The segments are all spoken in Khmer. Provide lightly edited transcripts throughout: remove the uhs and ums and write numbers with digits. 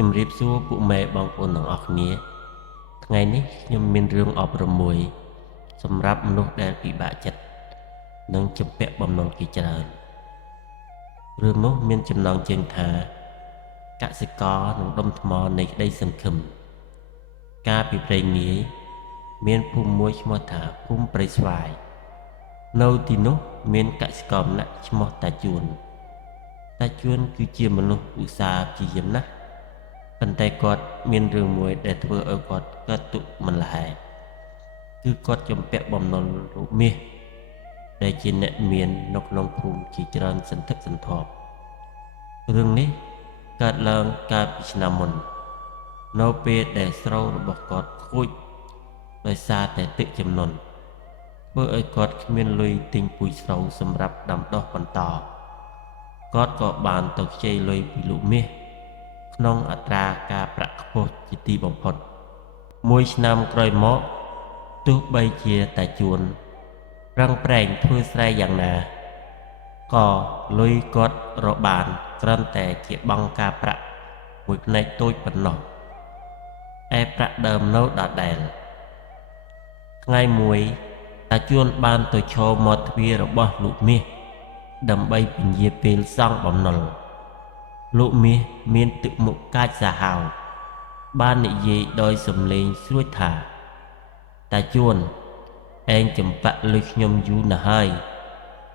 ជំរាបសួរពួកម៉ែបងប្អូនទាំងអស់គ្នាថ្ងៃនេះខ្ញុំមានរឿងអប់រំមួយសម្រាប់មនុស្សដែលពិបាកចិត្តនិងជំពាក់បំណុលគេច្រើនរឿងនោះមានចំណងជើងថាកសិករនិងដុំថ្មនៃក្តីសង្ឃឹមកាលពីព្រេងនាយមានភូមិមួយឈ្មោះថាភូមិព្រៃស្វាយនៅទីនោះមានកសិករម្នាក់ឈ្មោះតាជួនគឺជាមនុស្សឧស្សាហ៍ព្យាយាមណាស់ប៉ុន្តែគាត់មានរឿងមួយដែលធ្វើឲ្យគាត់កើតទុក្ខមិនលះគឺគាត់ជំពាក់បំណុលលោកមាសដែលជាអ្នកមាននៅក្នុងភូមិជាច្រើនសន្ធឹកសន្ធាប់រឿងនេះកើតឡើងកាលពីឆ្នាំមុននៅពេលដែលស្រូវរបស់គាត់ខូចដោយសារតែទឹកជំនន់ធ្វើឲ្យគាត់គ្មានលុយទិញពូជស្រូវសម្រាប់ដាំដុះបន្តគាត់ក៏បានទៅខ្ចីលុយពីលោកមាសក្នុងអត្រាការប្រាក់ខ្ពស់ជាទីបំផុតមួយឆ្នាំក្រោយមកទោះបីជាតាជួនប្រឹងប្រែងធ្វើស្រែយ៉ាងណាក៏លុយគាត់របានត្រឹមតែជាបង់ការប្រាក់មួយផ្នែកតូចប៉ុណ្ណោះឯប្រាក់ដើមនៅដដែលថ្ងៃមួយតាជួនបានទៅឈរមាត់ទ្វាររបស់លោកមាសដើម្បីពន្យាពេលសងបំណុលលោកមាសមានទឹកមុខកាចសាហាវបាននិយាយដោយសំឡេងស្រួចថាតាជួនឯងចំបាក់លុយខ្ញុំយូរណាស់ហើយ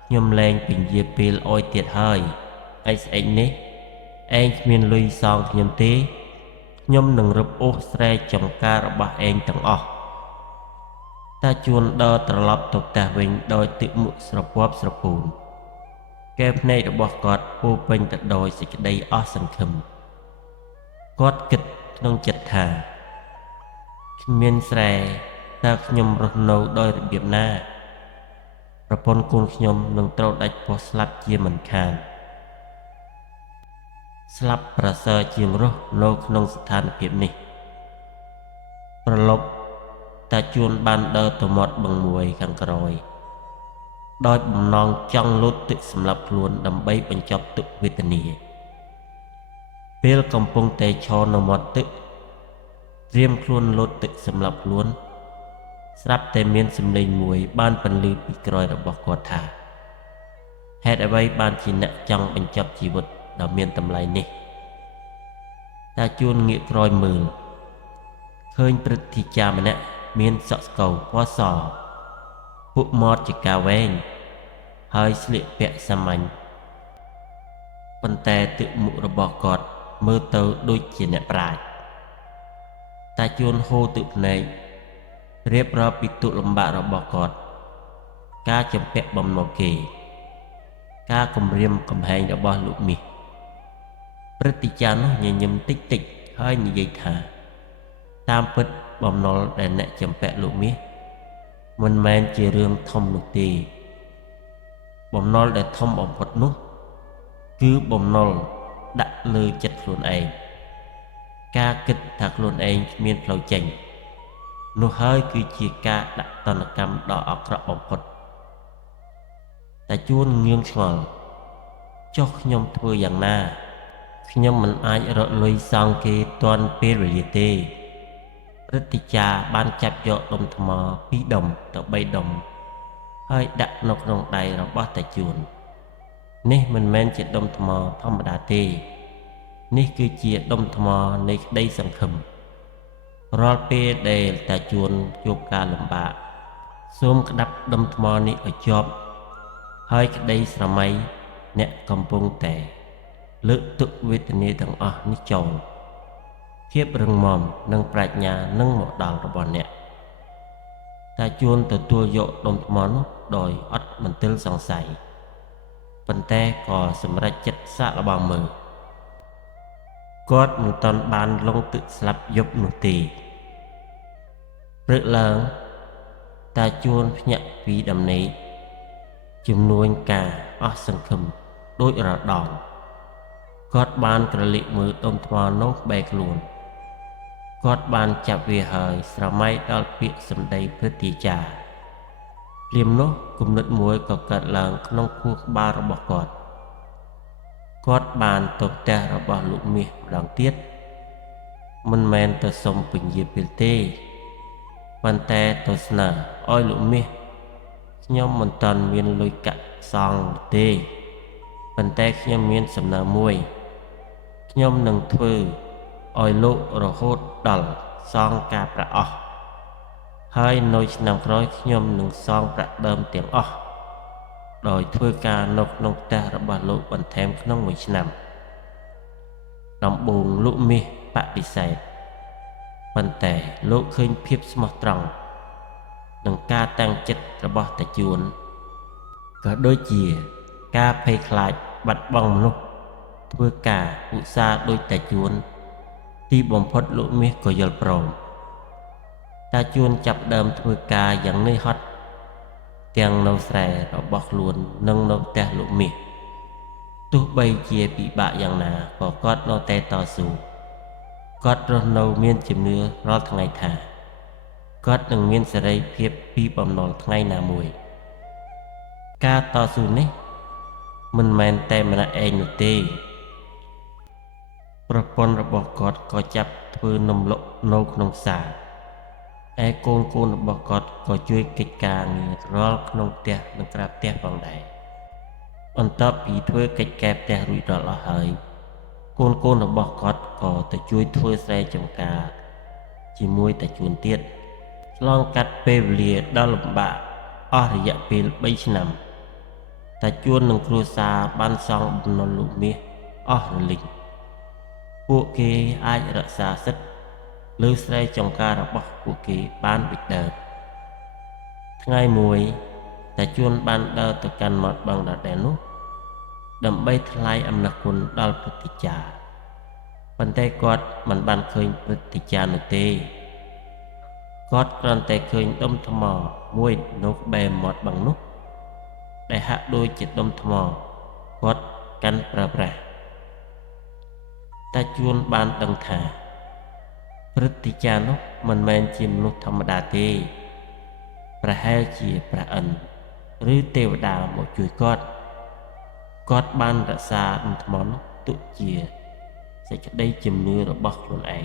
ខ្ញុំលែងពន្យាពេលអោយទៀតហើយឯស្អែកនេះឯងគ្មានលុយសងខ្ញុំទេខ្ញុំនឹងរឹបអូសស្រែចម្ការរបស់ឯងទាំងអស់តាជួនដើរត្រឡប់ទៅផ្ទះវិញដោយទឹកមុខស្រពាប់ស្រពូនកែភ្នែករបស់គាត់ពោពេញទៅដោយសេចក្តីអស់សង្ឃឹមគាត់គិតក្នុងចិត្តថាគ្មានស្រែតើខ្ញុំរស់នៅដោយរបៀបណាប្រពន្ធកូនខ្ញុំនឹងត្រូវដាច់ពោះស្លាប់ជាមិនខានស្លាប់ប្រសើរជាងរស់នៅក្នុងស្ថានភាពនេះប្រឡប់តាជួនបានដើរទៅមាត់បឹងមួយខាងក្រោយដោយបំណងចង់លូតទឹកសម្រាប់ខ្លួនដើម្បីបញ្ចប់ទុក្ខវេទនាពេលកំពុងតែឈរនៅមាត់ទឹកត្រៀមខ្លួនលូតទឹកសម្រាប់ខ្លួនស្រាប់តែមានសំឡេងមួយបានបន្លឺពីក្រោយរបស់គាត់ថាហេតុអ្វីបានជាអ្នកចង់បញ្ចប់ជីវិតដ៏មានតម្លៃនេះតាជួនងាកក្រោយមើលឃើញព្រឹទ្ធាចារ្យម្នាក់មានសក់ស្កូវពណ៌សពួកមាត់ជាការវែងហើយស្លៀកពាក់សាមញ្ញប៉ុន្តែទឹកមុខរបស់គាត់មើលទៅដូចជាអ្នកប្រាជ្ញតាជួនហូរទឹកភ្នែករៀបរាប់ពីទុក្ខលំបាករបស់គាត់ការជំពាក់បំណុលគេការគំរាមកំហែងរបស់លោកមាសព្រឹទ្ធាចារ្យនោះញញឹមតិចហើយនិយាយថាតាមពិតបំណុលដែលអ្នកជំពាក់លោកមាសមិនមែនជារឿងធំនោះទេបំណុលដែលធំបំផុតនោះគឺបំណុលដាក់លើចិត្តខ្លួនឯងការគិតថាខ្លួនឯងគ្មានផ្លូវចេញនោះហើយគឺជាការដាក់ទណ្ឌកម្មដ៏អាក្រក់បំផុតតែជួនងឿងឆ្ងល់ចុះខ្ញុំធ្វើយ៉ាងណាខ្ញុំមិនអាចរកលុយសងគេទាន់ពេលវេលាទេព្រឹទ្ធាចារ្យបានចាប់យកដុំថ្ម2ដុំទៅ3ដុំហើយដាក់នៅក្នុងដៃរបស់តាជួននេះមិនមែនជាដុំថ្មធម្មតាទេនេះគឺជាដុំថ្មនៃក្តីសង្ឃឹមរាល់ពេលដែលតាជួនជួបការលំបាកសូមក្តាប់ដុំថ្មនេះឲ្យជាប់ហើយក្តីស្រមៃអ្នកកំពុងតែលើកទុក្ខវេទនាទាំងអស់នេះចូលភាពរឹងមាំនិងប្រាជ្ញានឹងមកដល់របស់អ្នកតាជួនទទួលយកដុំថ្មនោះដោយអត់មន្ទិលសង្ស័យប៉ុន្តែក៏សម្រេចចិត្តសាកល្បងមើលគាត់មិនទាន់បានលង់ទឹកស្លាប់យប់នោះទេព្រឹកឡើងតាជួនភ្ញាក់ពីដំណេកជំនួញការអស់សង្ឃឹមដូចរដងគាត់បានក្រឡេកមើលដុំថ្មនោះបែរខ្លួនគាត់បានចាប់វាហើយស្រមៃដល់ពាក្យសម្ដីព្រឹទ្ធាចារ្យព្រាមនោះគំនិតមួយក៏កើតឡើងក្នុងខួរក្បាលរបស់គាត់បានទៅផ្ទះរបស់លោកមាសម្ដងទៀត មិនមែនទៅសុំពញាពេលទេប៉ុន្តែទៅស្នើឲ្យលោកមាសខ្ញុំមិនតាន់មានលុយកាក់សងទេប៉ុន្តែខ្ញុំមានសំណើមួយខ្ញុំនឹងធ្វើឲ្យលោករហូតដល់សងការប្រាក់អស់ហើយនៅឆ្នាំក្រោយខ្ញុំនឹងសងប្រាក់ដើមទាំងអស់ដោយធ្វើការនៅក្នុងផ្ទះរបស់លោកបន្ថែមក្នុងមួយឆ្នាំដំបូងលោកមាសបដិសេធប៉ុន្តែលោកឃើញភាពស្មោះត្រង់និងការតាំងចិត្តរបស់តាជួនក៏ដូចជាការភ័យខ្លាចបាត់បង់មនុស្សធ្វើការឧស្សាហ៍ដូចតាជួនទីបំផុតលោកមាសក៏យល់ព្រមតាជួនចាប់ដើមធ្វើការយ៉ាងនឿយហត់ទាំងនៅស្រែរបស់ខ្លួននិងនៅផ្ទះលោកមាសទោះបីជាពិបាកយ៉ាងណាក៏គាត់នៅតែតស៊ូគាត់រស់នៅមានជំនឿរាល់ថ្ងៃថាគាត់នឹងមានសេរីភាពពីបំណុលថ្ងៃណាមួយការតស៊ូនេះមិនមែនតែម្នាក់ឯងនោះទេប្រពន្ធរបស់គាត់ក៏ចាប់ធ្វើនំលក់នៅក្នុងផ្សារឯកូនរបស់គាត់ក៏ជួយកិច្ចការងាររាល់ក្នុងផ្ទះនិងក្រៅផ្ទះផងដែរបន្ទាប់ពីធ្វើកិច្ចការផ្ទះរួចរាល់អស់ហើយកូនរបស់គាត់ក៏ទៅជួយធ្វើស្រែចម្ការជាមួយតាជួនទៀតឆ្លងកាត់ពេលវេលាដ៏លំបាកអស់រយៈពេល3ឆ្នាំតាជួននិងគ្រួសារបានសងបំណុលលោកមាសអស់រលីងពួកគេអាចរក្សាសិទ្ធិលើស្រែចម្ការរបស់ពួកគេបានដូចដើមថ្ងៃមួយតាជួនបានដើរទៅកាន់មាត់បឹងដដែលនោះដើម្បីថ្លែងអំណរគុណដល់ព្រឹទ្ធាចារ្យប៉ុន្តែគាត់មិនបានឃើញព្រឹទ្ធាចារ្យនោះទេគាត់គ្រាន់តែឃើញដុំថ្មមួយនៅក្បែរមាត់បឹងនោះដែលហាក់ដូចជាដុំថ្មគាត់កាន់ប្រើប្រាស់តាជួនបានដឹងថាព្រឹទ្ធាចារ្យនោះមិនមែនជាមនុស្សធម្មតាទេប្រហែលជាព្រះឥន្ទឬទេវតាមកជួយគាត់បានរក្សាដុំថ្មនោះទុកជាសេចក្តីជំនឿរបស់ខ្លួនឯង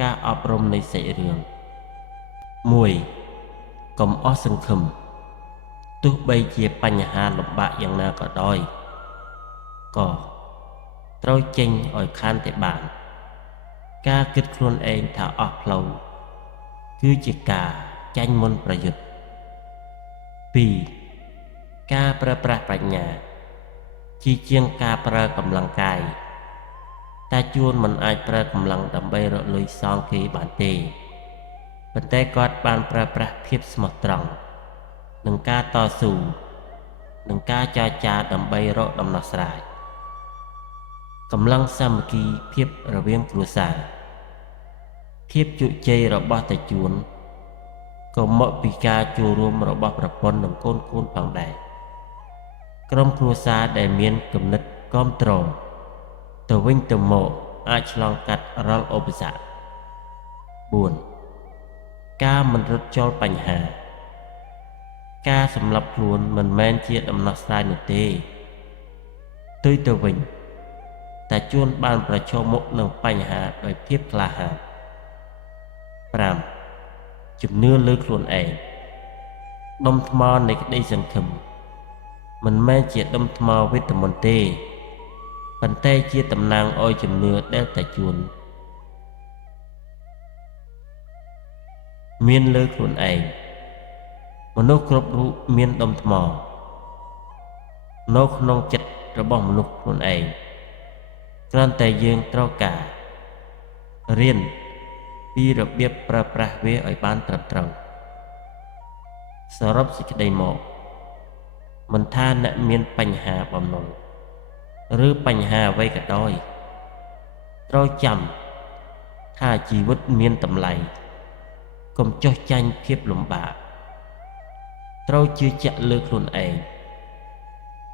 ការអប់រំនៃសាច់រឿង 1. កុំអស់សង្ឃឹមទោះបីជាបញ្ហាលំបាកយ៉ាងណាក៏ដោយក៏ត្រូវចេញឲ្យខានតែបានការគិតខ្លួនឯងថាអស់ផ្លូវគឺជាការចាញ់មុនប្រយុទ្ធ 2. ការប្រើប្រាស់ប្រាជ្ញាជាជាងការប្រើកម្លាំងកាយតាជួនមិនអាចប្រើកម្លាំងដើម្បីរកលុយសងគេបានទេប៉ុន្តែគាត់បានប្រើប្រាស់ភាពស្មោះត្រង់និងការតស៊ូនិងការចរចាដើម្បីរកដំណោះស្រាយកម្លាំងសាមគ្គីភាពរវាងគ្រួសារភាពជោគជ័យរបស់តាជួនក៏មកពីការចូលរួមរបស់ប្រពន្ធនិងកូនផងដែរក្រុមគ្រួសារដែលមានគំនិតគាំទ្រទៅវិញទៅមកអាចឆ្លងកាត់រាល់ឧបសគ្គ 4. ការមិនរត់ចោលបញ្ហាការសម្លាប់ខ្លួនមិនមែនជាដំណោះស្រាយនោះទេផ្ទុយទៅវិញតាជួនបានប្រឈមមុខនឹងបញ្ហាដោយភាពក្លាហាន 5. ជំនឿលើខ្លួនឯងដុំថ្មនៃក្តីសង្ឃឹមមិនមែនជាដុំថ្មវេទមន្តទេប៉ុន្តែជាតំណាងឲ្យជំនឿដែលតាជួនមានលើខ្លួនឯងមនុស្សគ្រប់រូបមានដុំថ្មនៅក្នុងចិត្តរបស់មនុស្សខ្លួនឯងគ្រាន់តែយើងត្រូវការរៀនពីរបៀបប្រើប្រាស់វាឲ្យបានត្រឹមត្រូវសរុបសេចក្តីមកមិនថាអ្នកមានបញ្ហាបំណុលឬបញ្ហាអ្វីក៏ដោយត្រូវចាំថាជីវិតមានតម្លៃកុំចោះចាញ់ភាពលំបាកត្រូវជឿជាក់លើខ្លួនឯង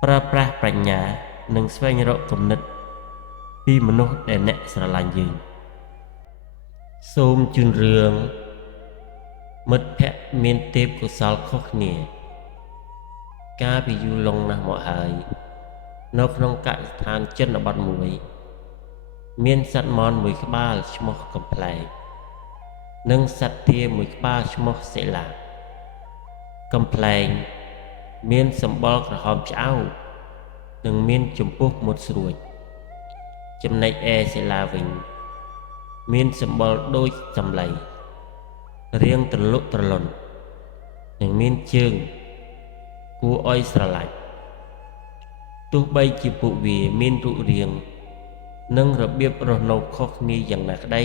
ប្រើប្រាស់ប្រាជ្ញានិងស្វែងរកគំនិតពីមនុស្សដែលអ្នកស្រឡាញ់យើងសូមជូនរឿងមិត្តភក្តិមានទេពកោសល្យខុសគ្នាកាលពីយូរលង់ណាស់មកហើយនៅក្នុងកសិដ្ឋានជនបទមួយ មានសត្វមន់មួយក្បាលឈ្មោះកំប្លែងនិងសត្វទាមួយក្បាលឈ្មោះសិលាកំប្លែងមានសម្បុរក្រហមឆ្អៅនិងមានចម្ពោះមុតស្រួចចំណែកឯសិលាវិញមានសម្បុរដូចសម្លៃរាងត្រលុកត្រលន់និងមានជើងគួរឲ្យស្រឡាញ់ទោះបីជាពួកវាមានរូបរាងនិងរបៀបរស់នៅខុសគ្នាយ៉ាងណាក្តី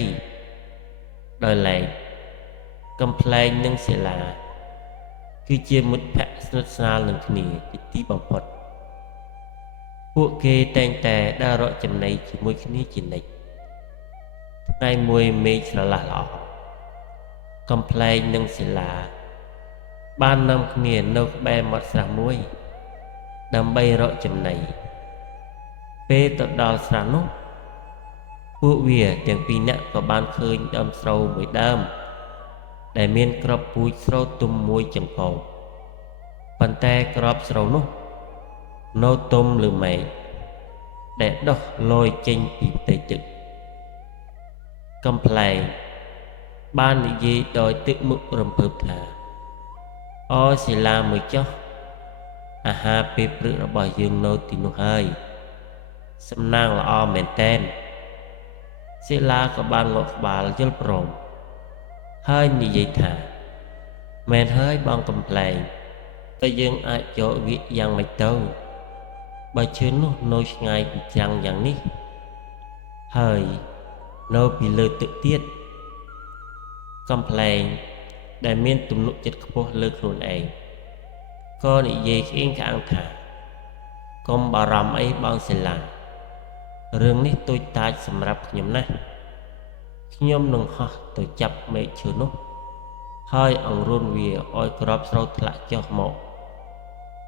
ដោយឡែកកំប្លែងនិងសិលាគឺជាមិត្តភក្តិស្និទ្ធស្នាលនឹងគ្នាជាទីបំផុតពួកគេតែងតែដើររកចំណីជាមួយគ្នាជានិច្ចថ្ងៃមួយមេឃស្រឡះល្អកំប្លែងនិងសិលាបាននាំគ្នានៅក្បែរមាត់ស្រះមួយដើម្បីរកចំណីពេលទៅដល់ស្រះនោះពួកវាទាំងពីរនាក់ក៏បានឃើញដើមស្រូវមួយដើមដែលមានគ្រាប់ពូជស្រូវទុំមួយចង្កោមប៉ុន្តែគ្រាប់ស្រូវនោះនៅទុំលើមេឃដែលដុះលយចេញពីផ្ទៃទឹកកំប្លែងបាននិយាយដោយទឹកមុខរំភើបថាអូសិលាមួយចុះអាហារពេលព្រឹករបស់យើងនៅទីនោះហើយសំណាងល្អមែនតែនសិលាក៏បានងក់ក្បាលយល់ព្រមហើយនិយាយថាមែនហើយបងកំប្លែងតែយើងអាចយកវាយ៉ាងម៉េចទៅបើជឿននោះនៅឆ្ងាយពីច្រាំងយ៉ាងនេះហើយនៅពីលើទឹកទៀតកំប្លែងដែលមានទំនុកចិត្តខ្ពស់លើខ្លួនឯងក៏និយាយក្អៀងក្អាងថាកុំបារម្ភអីបងសិលារឿងនេះតូចតាចសម្រាប់ខ្ញុំណាស់ខ្ញុំនឹងហោះទៅចាប់មែកឈើនោះហើយអង្រួនវាឲ្យក្របស្រូវធ្លាក់ចុះមក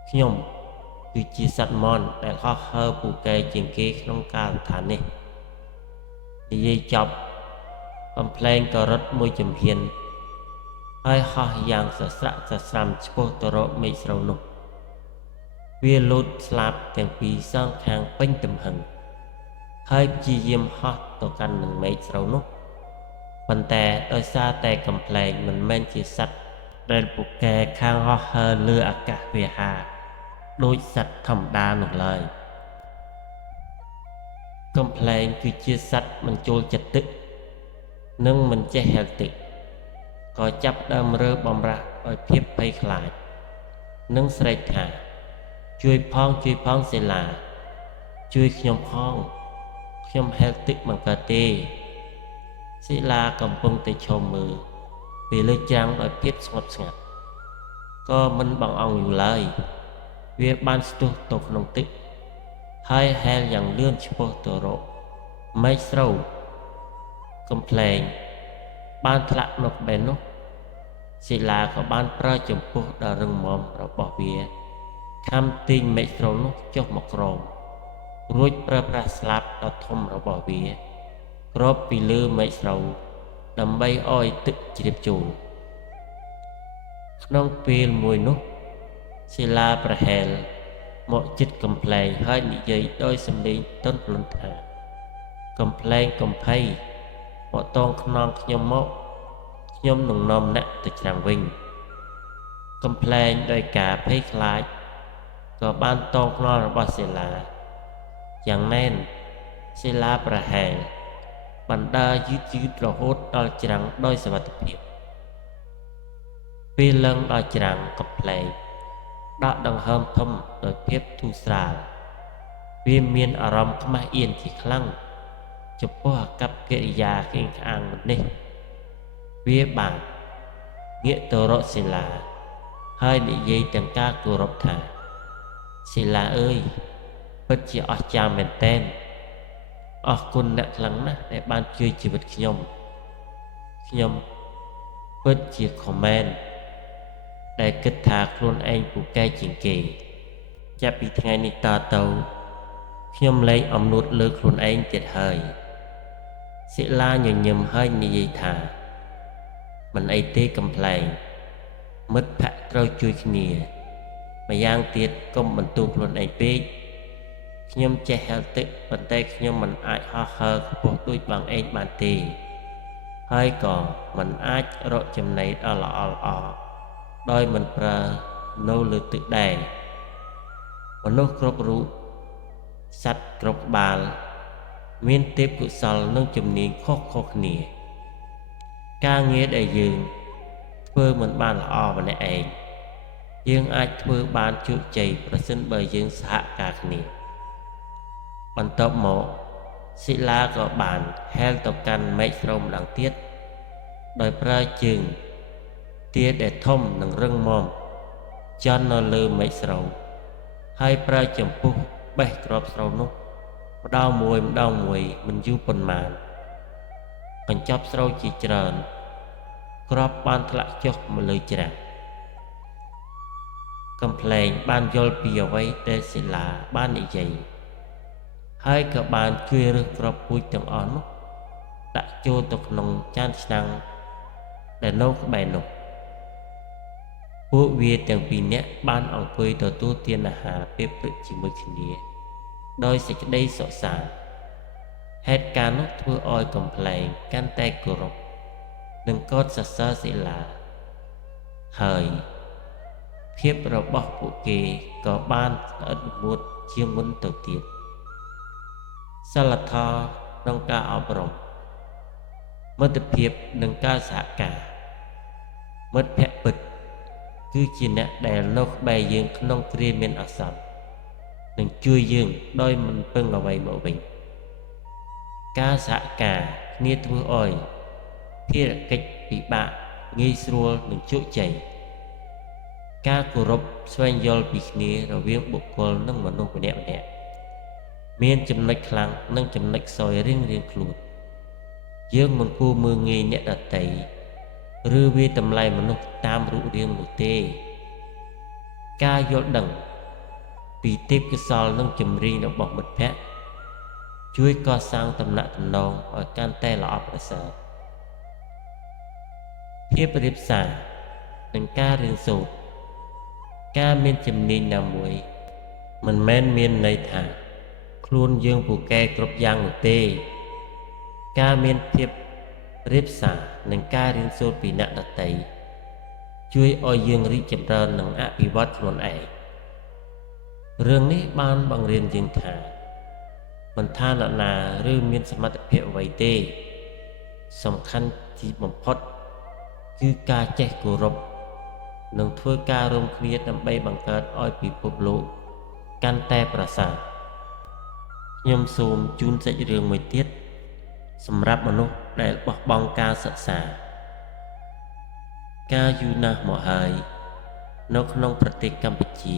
ខ្ញុំគឺជាសត្វមន់ដែលហោះហើរពូកែជាងគេក្នុងកាលដ្ឋាននេះនិយាយចប់កំប្លែងក៏រត់មួយចំហៀនហើយហោះយ៉ាងសស្រាក់សស្រាំឆ្ពោះទៅរកមេឃស្រូវនោះវាលូតស្លាប់ទាំងពីរសងខាងពេញទំហឹងហើយព្យាយាមហោះទៅកាន់នឹងមេឃស្រូវនោះប៉ុន្តែដោយសារតែកំប្លែងមិនមែនជាសត្វដែលពូកែខាងហោះហើរលើអាកាសវាហារដូចសត្វធម្មតានោះឡើយកំប្លែងគឺជាសត្វមិនចូលចិត្តទឹកនិងមិនចេះហែលទឹកក៏ចាប់ដើមរើបំរាស់ដោយភាពភ័យខ្លាចនិងស្រែកថាជួយផងសិលាជួយខ្ញុំផងខ្ញុំហែលទឹកមិនកើតទេសិលាកំពុងតែឈមមើលពីលើច្រាំងដោយភាពស្ងប់ស្ងាត់ក៏មិនបងអង់យូរឡើយវាបានស្ទុះទៅក្នុងទឹកហើយហែលយ៉ាងលឿនឆ្ពោះទៅរកមេឃស្រូវកំប្លែងបានធ្លាក់នៅក្បែរនោះសិលាក៏បានប្រើចំពោះដ៏រឹងមាំរបស់វាខំទាញមេឃស្រូវនោះចុះមកក្រោមរួចប្រើប្រាស់ស្លាបដ៏ធំរបស់វាគ្របពីលើមេឃស្រូវដើម្បីឲ្យទឹកជ្រាបចូលក្នុងពេលមួយនោះសិលាប្រហែលមកជិតកំប្លែងហើយនិយាយដោយសំឡេងទន់ភ្លន់ថាកំប្លែងកំភៃមកតងខ្នងខ្ញុំមកខ្ញុំនឹងនាំអ្នកទៅច្រាំងវិញកំប្លែងដោយការភ័យខ្លាចក៏បានតងខ្នងរបស់សិលាយ៉ាងណែនសិលាប្រហែលបណ្ដើរយឺតរហូតដល់ច្រាំងដោយសុវត្ថិភាពពេលឡើងដល់ច្រាំងកំប្លែងដកដង្ហើមធំដោយភាពធូរស្រាលវាមានអារម្មណ៍ខ្មាស់អៀនជាខ្លាំងចំពោះអាកប្បកិរិយាខៀងខ្អាងនេះវាបានងាកទៅរកសិលាហើយនិយាយទាំងការគោរពថាសិលាអើយពិតជាអស្ចារ្យមែនទែនអរគុណអ្នកខ្លាំងណាស់ដែលបានជួយជីវិតខ្ញុំពិតជាខមមែនដែលគិតថាខ្លួនឯងពូកែជាងគេចាប់ពីថ្ងៃនេះតទៅខ្ញុំលែងអំនួតលើខ្លួនឯងទៀតហើយសិលាញញឹមហើយនិយាយថាមិនអីទេកំប្លែងមិត្តភក្តិត្រូវជួយគ្នាម្យ៉ាងទៀតកុំបន្ទោសខ្លួនឯងពេក ខ្ញុំចេះហែលទឹកប៉ុន្តែខ្ញុំមិនអាចហោះហើរខ្ពស់ដូចបងឯងបានទេហើយក៏មិនអាចរកចំណីដ៏ល្អដោយមិនប្រើនៅលើទឹកដែរមនុស្សគ្រប់រូបសត្វគ្រប់ក្បាលមានទេពកោសល្យនិងជំនាញខុសៗគ្នាការងារដែលយើងធ្វើមិនបានល្អម្នាក់ឯងយើងអាចធ្វើបានជោគជ័យប្រសិនបើយើងសហការគ្នាបន្ទាប់មកសិលាក៏បានហែលទៅកាន់មែកស្រូវម្ដងទៀតដោយប្រើជើងទាដែលធំនិងរឹងមាំចន់នៅលើមែកស្រូវហើយប្រើចម្ពុះបេះគ្រាប់ស្រូវនោះម្ដងមួយមិនយូរប៉ុន្មានកញ្ចប់ស្រូវជាច្រើនគ្រាប់បានធ្លាក់ចុះមកលើច្រាសកំប្លែងបានយល់ពីអ្វីដែលសិលាបាននិយាយហើយក៏បានជួយរើសគ្រាប់ពូជទាំងអស់នោះដាក់ចូលទៅក្នុងចានឆ្នាំងដែលនៅក្បែរនោះពួកវាទាំងពីរនាក់បានអង្គុយទទួលទានអាហារពេលព្រឹកជាមួយគ្នាដោយសេចក្តីសុខសាន្តហេតុការណ៍នោះធ្វើឲ្យកំប្លែងកាន់តែគោរពនិងកោតសរសើរសិលាហើយភាពរបស់ពួកគេក៏បានស្អិតល្មួតជាងមុនទៅទៀតសិលធម៌ក្នុងការអប់រំមិត្តភាពនិងការសហការមិត្តភក្តិពិតគឺជាអ្នកដែលនៅក្បែរយើងក្នុងគ្រាមានអាសន្ននិងជួយយើងដោយមិនពឹងអ្វីមកវិញការសហការគ្នាធ្វើឲ្យភារកិច្ចពិបាកងាយស្រួលនិងជោគជ័យការគោរពស្វែងយល់ពីគ្នារវាងបុគ្គលនិងមនុស្សម្នាក់ៗមានចំណុចខ្លាំងនិងចំណុចខ្សោយរៀងៗខ្លួនយើងមិនគួរមើលងាយអ្នកដទៃឬវាតម្លៃមនុស្សតាមរូបរាងនោះទេការយល់ដឹងពីទេពកោសល្យនិងចម្រៀងរបស់មិត្តភក្តិជួយកសាងទំនាក់ទំនងឲ្យកាន់តែល្អប្រសើរភាពរៀបសារនិងការរៀនសូត្រការមានជំនាញណាមួយមិនមែនមានន័យថាខ្លួនយើងពូកែគ្រប់យ៉ាងនោះទេការមានភាពរៀបសារនិងការរៀនសូត្រពីអ្នកដទៃជួយឲ្យយើងរីកចម្រើននិងអភិវឌ្ឍខ្លួនឯងរឿងនេះបានបង្រៀនយើងថាមិនថាអ្នកណាឬមានសមត្ថភាពអ្វីទេសំខាន់ទីបំផុតគឺការចេះគោរពនិងធ្វើការរួមគ្នាដើម្បីបង្កើតឲ្យពិភពលោកកាន់តែប្រសើរខ្ញុំសូមជូនសាច់រឿងមួយទៀតសម្រាប់មនុស្សដែលបោះបង់ការសិក្សាកាលយូរណាស់មកហើយនៅក្នុងប្រទេសកម្ពុជា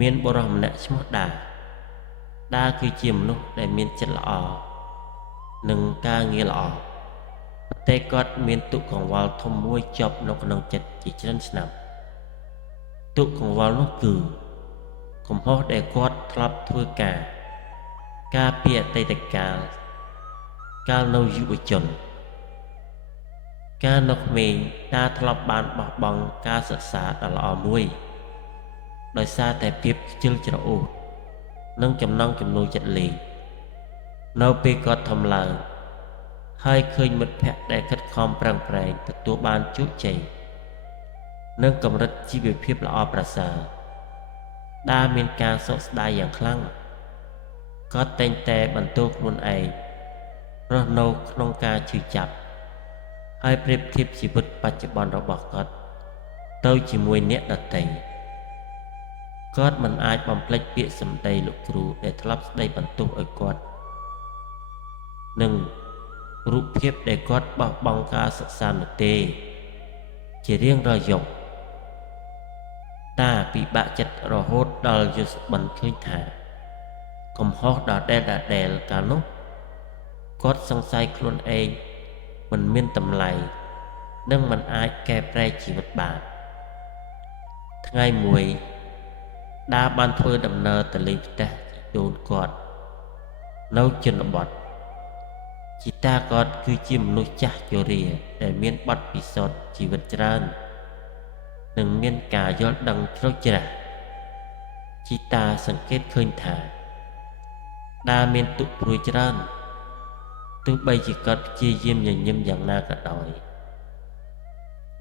មានបុរសម្នាក់ឈ្មោះដាគឺជាមនុស្សដែលមានចិត្តល្អនិងការងារល្អតែគាត់មានទុក្ខកង្វល់ធំមួយជាប់នៅក្នុងចិត្តជាច្រើនឆ្នាំទុក្ខកង្វល់នោះគឺកំហុសដែលគាត់ធ្លាប់ធ្វើការពីអតីតកាលនៅយុវជនកាលនៅក្មេងតាធ្លាប់បានបោះបង់ការសិក្សាដ៏ល្អមួយដោយសារតែភាពខ្ជិលច្រអូសនិងចំណង់ចំណូលចិត្តលេងនៅពេលគាត់ធំឡើងហើយឃើញមិត្តភក្តិដែលខិតខំប្រឹងប្រែងទទួលបានជោគជ័យនិងកម្រិតជីវភាពល្អប្រសើរដាមានការសោកស្ដាយយ៉ាងខ្លាំងគាត់តែងតែបន្ទោសខ្លួនឯងរស់នៅក្នុងការឈឺចាប់ហើយប្រៀបធៀបជីវិតបច្ចុប្បន្នរបស់គាត់ទៅជាមួយអ្នកដទៃគាត់មិនអាចបំភ្លេចពាក្យសម្ដីលោកគ្រូដែលធ្លាប់ស្ដីបន្ទោសឲ្យគាត់និងរូបភាពដែលគាត់បោះបង់ការសិក្សានោះទេជារៀងរាល់យប់តាពិបាកចិត្តរហូតដល់យល់ស្បិនឃើញថាកំហុសដដែលកាលនោះគាត់សង្ស័យខ្លួនឯងមិនមានតម្លៃនិងមិនអាចកែប្រែជីវិតបានថ្ងៃមួយដាបានធ្វើដំណើរទៅលេងផ្ទះជីដូនគាត់នៅជនបទជីតាគាត់គឺជាមនុស្សចាស់ជរាដែលមានបទពិសោធន៍ជីវិតច្រើននិងមានការយល់ដឹងជ្រៅជ្រះជីតាសង្កេតឃើញថា ដែលមានទុក្ខព្រួយច្រើនទោះបីជាគាត់ព្យាយាមញញឹមយ៉ាងណាក៏ដោយ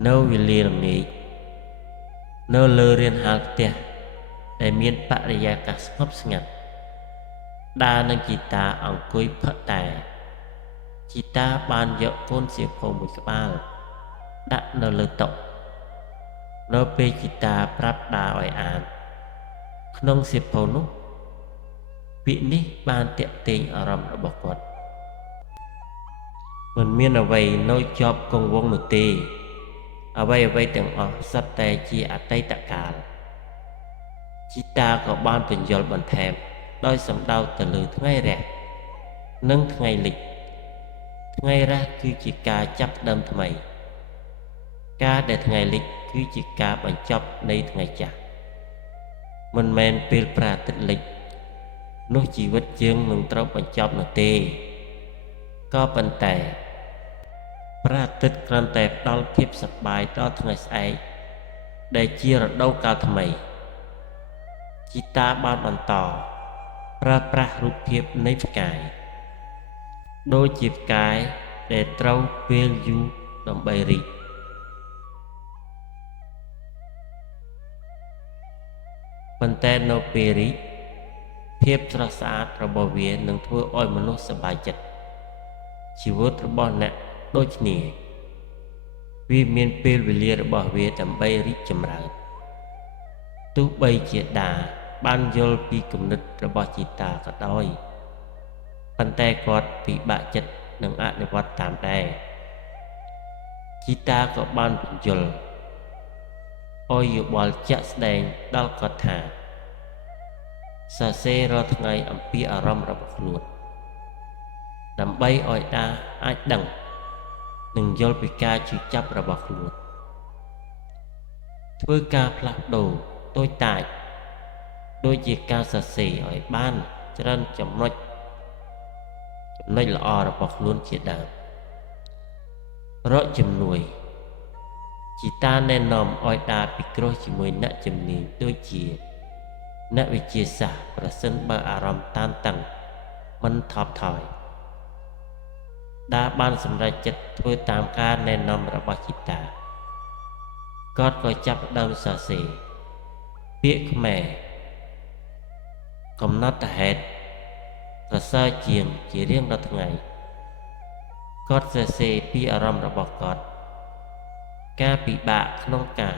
នៅវេលាល្ងាចនៅលើរានហាលផ្ទះដែលមានបរិយាកាសស្ងប់ស្ងាត់ដើរនឹងជីតាអង្គុយផឹកតែជីតាបានយកកូនសៀវភៅមួយក្បាលដាក់នៅលើតុនៅពេលជីតាប្រាប់ដាឲ្យអានក្នុងសៀវភៅនោះពាក្យនេះបានទាក់ទាញអារម្មណ៍របស់គាត់មិនមានអ្វីនៅជាប់គង់វង្សនោះទេអ្វីទាំងអស់សុទ្ធតែជាអតីតកាលជីតាក៏បានពន្យល់បន្ថែមដោយសំដៅទៅលើថ្ងៃរះនិងថ្ងៃលិចថ្ងៃរះគឺជាការចាប់ផ្ដើមថ្មីការដែលថ្ងៃលិចគឺជាការបញ្ចប់នៃថ្ងៃចាស់មិនមែនពេលព្រះអាទិត្យលិចនោះជីវិតយើងនឹងត្រូវបញ្ចប់នោះទេក៏ប៉ុន្តែព្រះអាទិត្យគ្រាន់តែផ្ដល់ភាពសប្បាយដល់ថ្ងៃស្អែកដែលជារដូវកាលថ្មីជីតាបានបន្តប្រើប្រាស់រូបភាពនៃផ្កាយដូចជាផ្កាយដែលត្រូវពេលយូរដើម្បីរីកប៉ុន្តែនៅពេលរីកភាពស្រស់ស្អាតរបស់វានឹងធ្វើឲ្យមនុស្សសប្បាយចិត្តជីវិតរបស់អ្នកដូចគ្នាវាមានពេលវេលារបស់វាដើម្បីរីកចម្រើនទោះបីជាដាបានយល់ពីគំនិតរបស់ជីតាក៏ដោយប៉ុន្តែគាត់ពិបាកចិត្តនឹងអនុវត្តតាមដែរជីតាក៏បានពន្យល់ឲ្យយោបល់ជាក់ស្ដែងដល់គាត់ថាសរសេររាល់ថ្ងៃអំពីអារម្មណ៍របស់ខ្លួនដើម្បីឲ្យដាអាចដឹងនិងយល់ពីការជឿចាប់របស់ខ្លួនធ្វើការផ្លាស់ប្ដូរតូចតាចដូចជាការសរសេរឲ្យបានច្រើនចំណុចល្អរបស់ខ្លួនជាដើមរកជំនួយជីតាណែនាំឲ្យដាពិគ្រោះជាមួយអ្នកជំនាញដូចជាអ្នកវិទ្យាសាស្ត្រប្រសិនបើអារម្មណ៍តានតឹងមិនថប់ថយដាបានសម្រេចចិត្តធ្វើតាមការណែនាំរបស់ជីតាគាត់ក៏ចាប់ផ្ដើមសរសេរពាក្យខ្មែរកំណត់ហេតុសរសើរជាងជារៀងរាល់ថ្ងៃគាត់សរសេរពីអារម្មណ៍របស់គាត់ការពិបាកក្នុងការ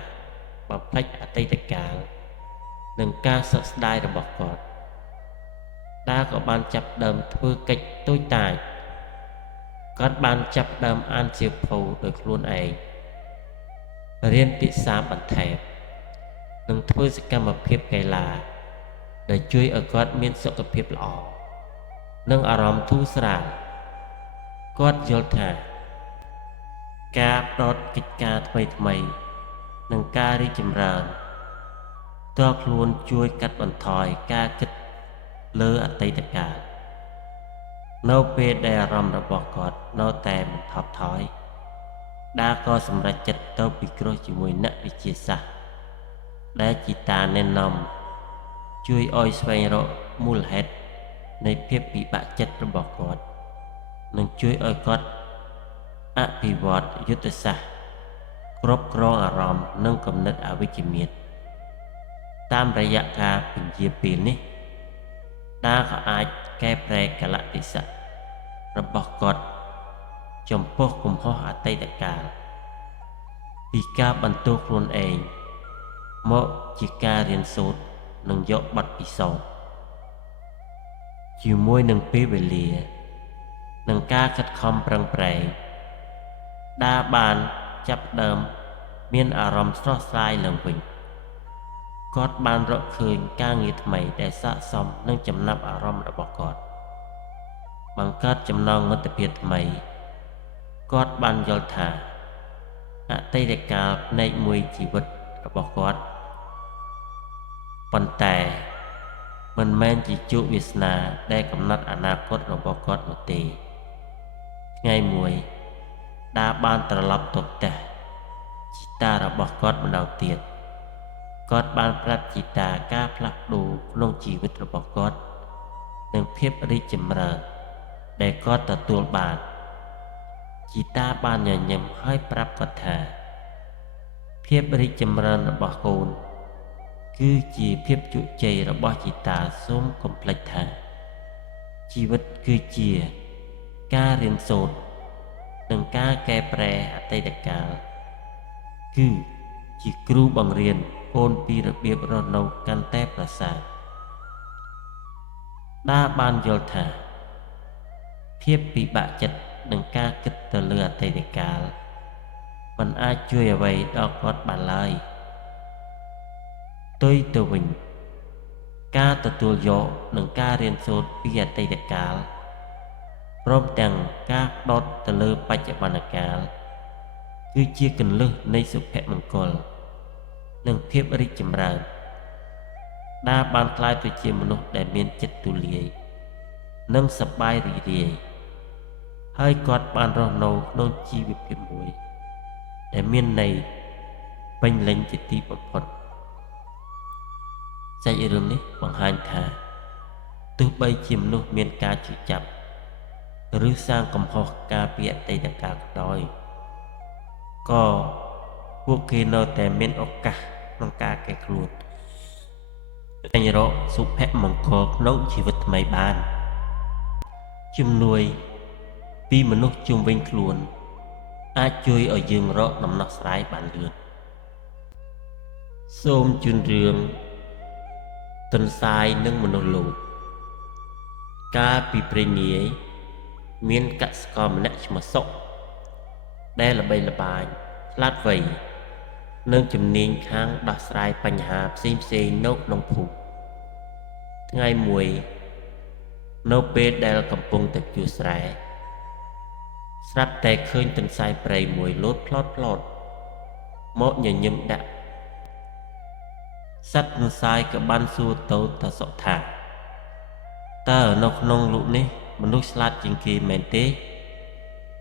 បំភ្លេចអតីតកាលនិងការសោកស្ដាយរបស់គាត់ដាក៏បានចាប់ផ្ដើមធ្វើកិច្ចតូចតាចគាត់បានចាប់ផ្ដើមអានសៀវភៅដោយខ្លួនឯងរៀនភាសាបន្ថែមនិងធ្វើសកម្មភាពកីឡាដែលជួយឲ្យគាត់មានសុខភាពល្អនិងអារម្មណ៍ធូរស្រាលគាត់យល់ថាការផ្ដោតកិច្ចការថ្មីនិងការរីកចម្រើនតើខ្លួនជួយកាត់បន្ថយការគិតលើអតីតកាលនៅពេលដែលអារម្មណ៍របស់គាត់នៅតែមិនថប់ថយដាក៏សម្រេចចិត្តទៅពិគ្រោះជាមួយអ្នកវិទ្យាសាស្ត្រដែលជីតាណែនាំជួយឲ្យស្វែងរកមូលហេតុនៃភាពពិបាកចិត្តរបស់គាត់និងជួយឲ្យគាត់អភិវឌ្ឍយុទ្ធសាស្ត្រគ្រប់គ្រងអារម្មណ៍និងគំនិតអវិជ្ជមានតាមរយៈការពន្យាពេលនេះដាក៏អាចកែប្រែកលៈទេសៈរបស់គាត់ចំពោះកំហុសអតីតកាលពីការបន្ទោសខ្លួនឯងមកជាការរៀនសូត្រនិងយកបទពិសោធន៍ជាមួយនឹងពេលវេលានិងការខិតខំប្រឹងប្រែងដាបានចាប់ផ្ដើមមានអារម្មណ៍ស្រស់ស្រាយឡើងវិញគាត់បានរកឃើញការងារថ្មីដែលស័ក្តិសមនឹងចំណាប់អារម្មណ៍របស់គាត់បង្កើតចំណងមិត្តភាពថ្មីគាត់បានយល់ថាអតីតកាលផ្នែកមួយជីវិតរបស់គាត់ប៉ុន្តែមិនមែនជាជោគវាសនាដែលកំណត់អនាគតរបស់គាត់នោះទេថ្ងៃមួយដាបានត្រឡប់ទៅផ្ទះជីតារបស់គាត់ម្ដងទៀតគាត់បានប្រាប់ជីតាការផ្លាស់ប្ដូរក្នុងជីវិតរបស់គាត់ និងភាពរីកចម្រើនដែលគាត់ទទួលបានជីតាបានញញឹមហើយប្រាប់គាត់ថាភាពរីកចម្រើនរបស់កូនគឺជាភាពជោគជ័យរបស់ជីតាសូមកុំភ្លេចថាជីវិតគឺជាការរៀនសូត្រនិងការកែប្រែអតីតកាលគឺជាគ្រូបង្រៀនកូនពីរបៀបរស់នៅកាន់តែប្រសើរដាបានយល់ថាភាពពិបាកចិត្តនឹងការគិតទៅលើអតីតកាលមិនអាចជួយអ្វីដល់គាត់បានឡើយផ្ទុយទៅវិញការទទួលយកនិងការរៀនសូត្រពីអតីតកាលព្រមទាំងការផ្ដោតទៅលើបច្ចុប្បន្នកាលគឺជាគន្លឹះនៃសុភមង្គលនិងភាពរីកចម្រើនដាបានក្លាយទៅជាមនុស្សដែលមានចិត្តទូលាយនិងសប្បាយរីករាយហើយគាត់បានរស់នៅក្នុងជីវភាពមួយដែលមានន័យពេញលេញជាទីបំផុតសាច់រឿងនេះបង្ហាញថាទោះបីជាមនុស្សមានការជឿចាប់ឬសាងកំហុសការពីអតីតកាលក៏ដោយក៏ពួកគេនៅតែមានឱកាសក្នុងការកែខ្លួនតែរកសុភមង្គលក្នុងជីវិតថ្មីបានជំនួយពីមនុស្សជុំវិញខ្លួនអាចជួយឲ្យយើងរកដំណោះស្រាយបានលឿនសូមជូនរឿងទន្សាយនិងមនុស្សលោកកាលពីព្រេងនាយមានកសិករម្នាក់ឈ្មោះសុកដែលល្បីល្បាញឆ្លាតវៃនិងជំនាញខាងដោះស្រាយបញ្ហាផ្សេងៗនៅក្នុងភូមិថ្ងៃមួយនៅពេលដែលកំពុងតែភ្ជួរស្រែស្រាប់តែឃើញទន្សាយព្រៃមួយលោតផ្លោតមកញញឹមដាក់សត្វទន្សាយក៏បានសួរទៅតាសុកថាតើនៅក្នុងលោកនេះមនុស្សឆ្លាតជាងគេមែនទេ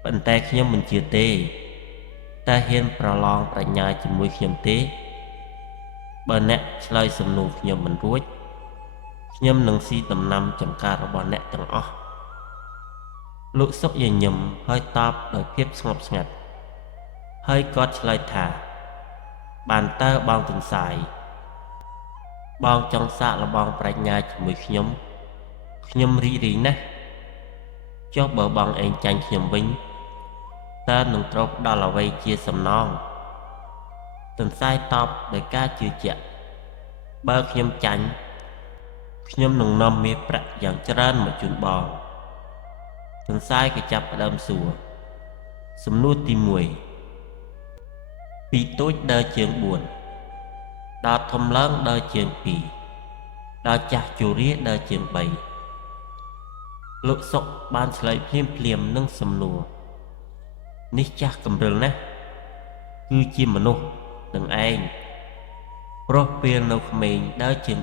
ប៉ុន្តែខ្ញុំមិនជឿទេតើហ៊ានប្រឡងប្រាជ្ញាជាមួយខ្ញុំទេបើអ្នកឆ្លើយសំណួរខ្ញុំមិនរួចខ្ញុំនឹងស៊ីដំណាំចម្ការរបស់អ្នកទាំងអស់លោកសុកញញឹមហើយតបដោយភាពស្ងប់ស្ងាត់ហើយគាត់ឆ្លើយថាបានតើបងទន្សាយបងចង់សាកល្បងប្រាជ្ញាជាមួយខ្ញុំរីករាយណាស់ចុះបើបងឯងចាញ់ខ្ញុំវិញតើនឹងត្រូវផ្ដល់អ្វីជាសំណងទន្សាយតបដោយការជឿជាក់បើខ្ញុំចាញ់ខ្ញុំនឹងនាំមាសប្រាក់យ៉ាងច្រើនមកជូនបងទន្សាយក៏ចាប់ផ្ដើមសួរសំណួរទី1ពីតូចដើរជើង4ដល់ធំឡើងដើរជើង2ដល់ចាស់ជរាដើរជើង3លោកសុកបានឆ្លើយភ្លាមនឹងសំណួរនេះចាស់កំរិលណាស់គឺជាមនុស្សនឹងឯងព្រោះពេលនៅក្មេងដើរជើង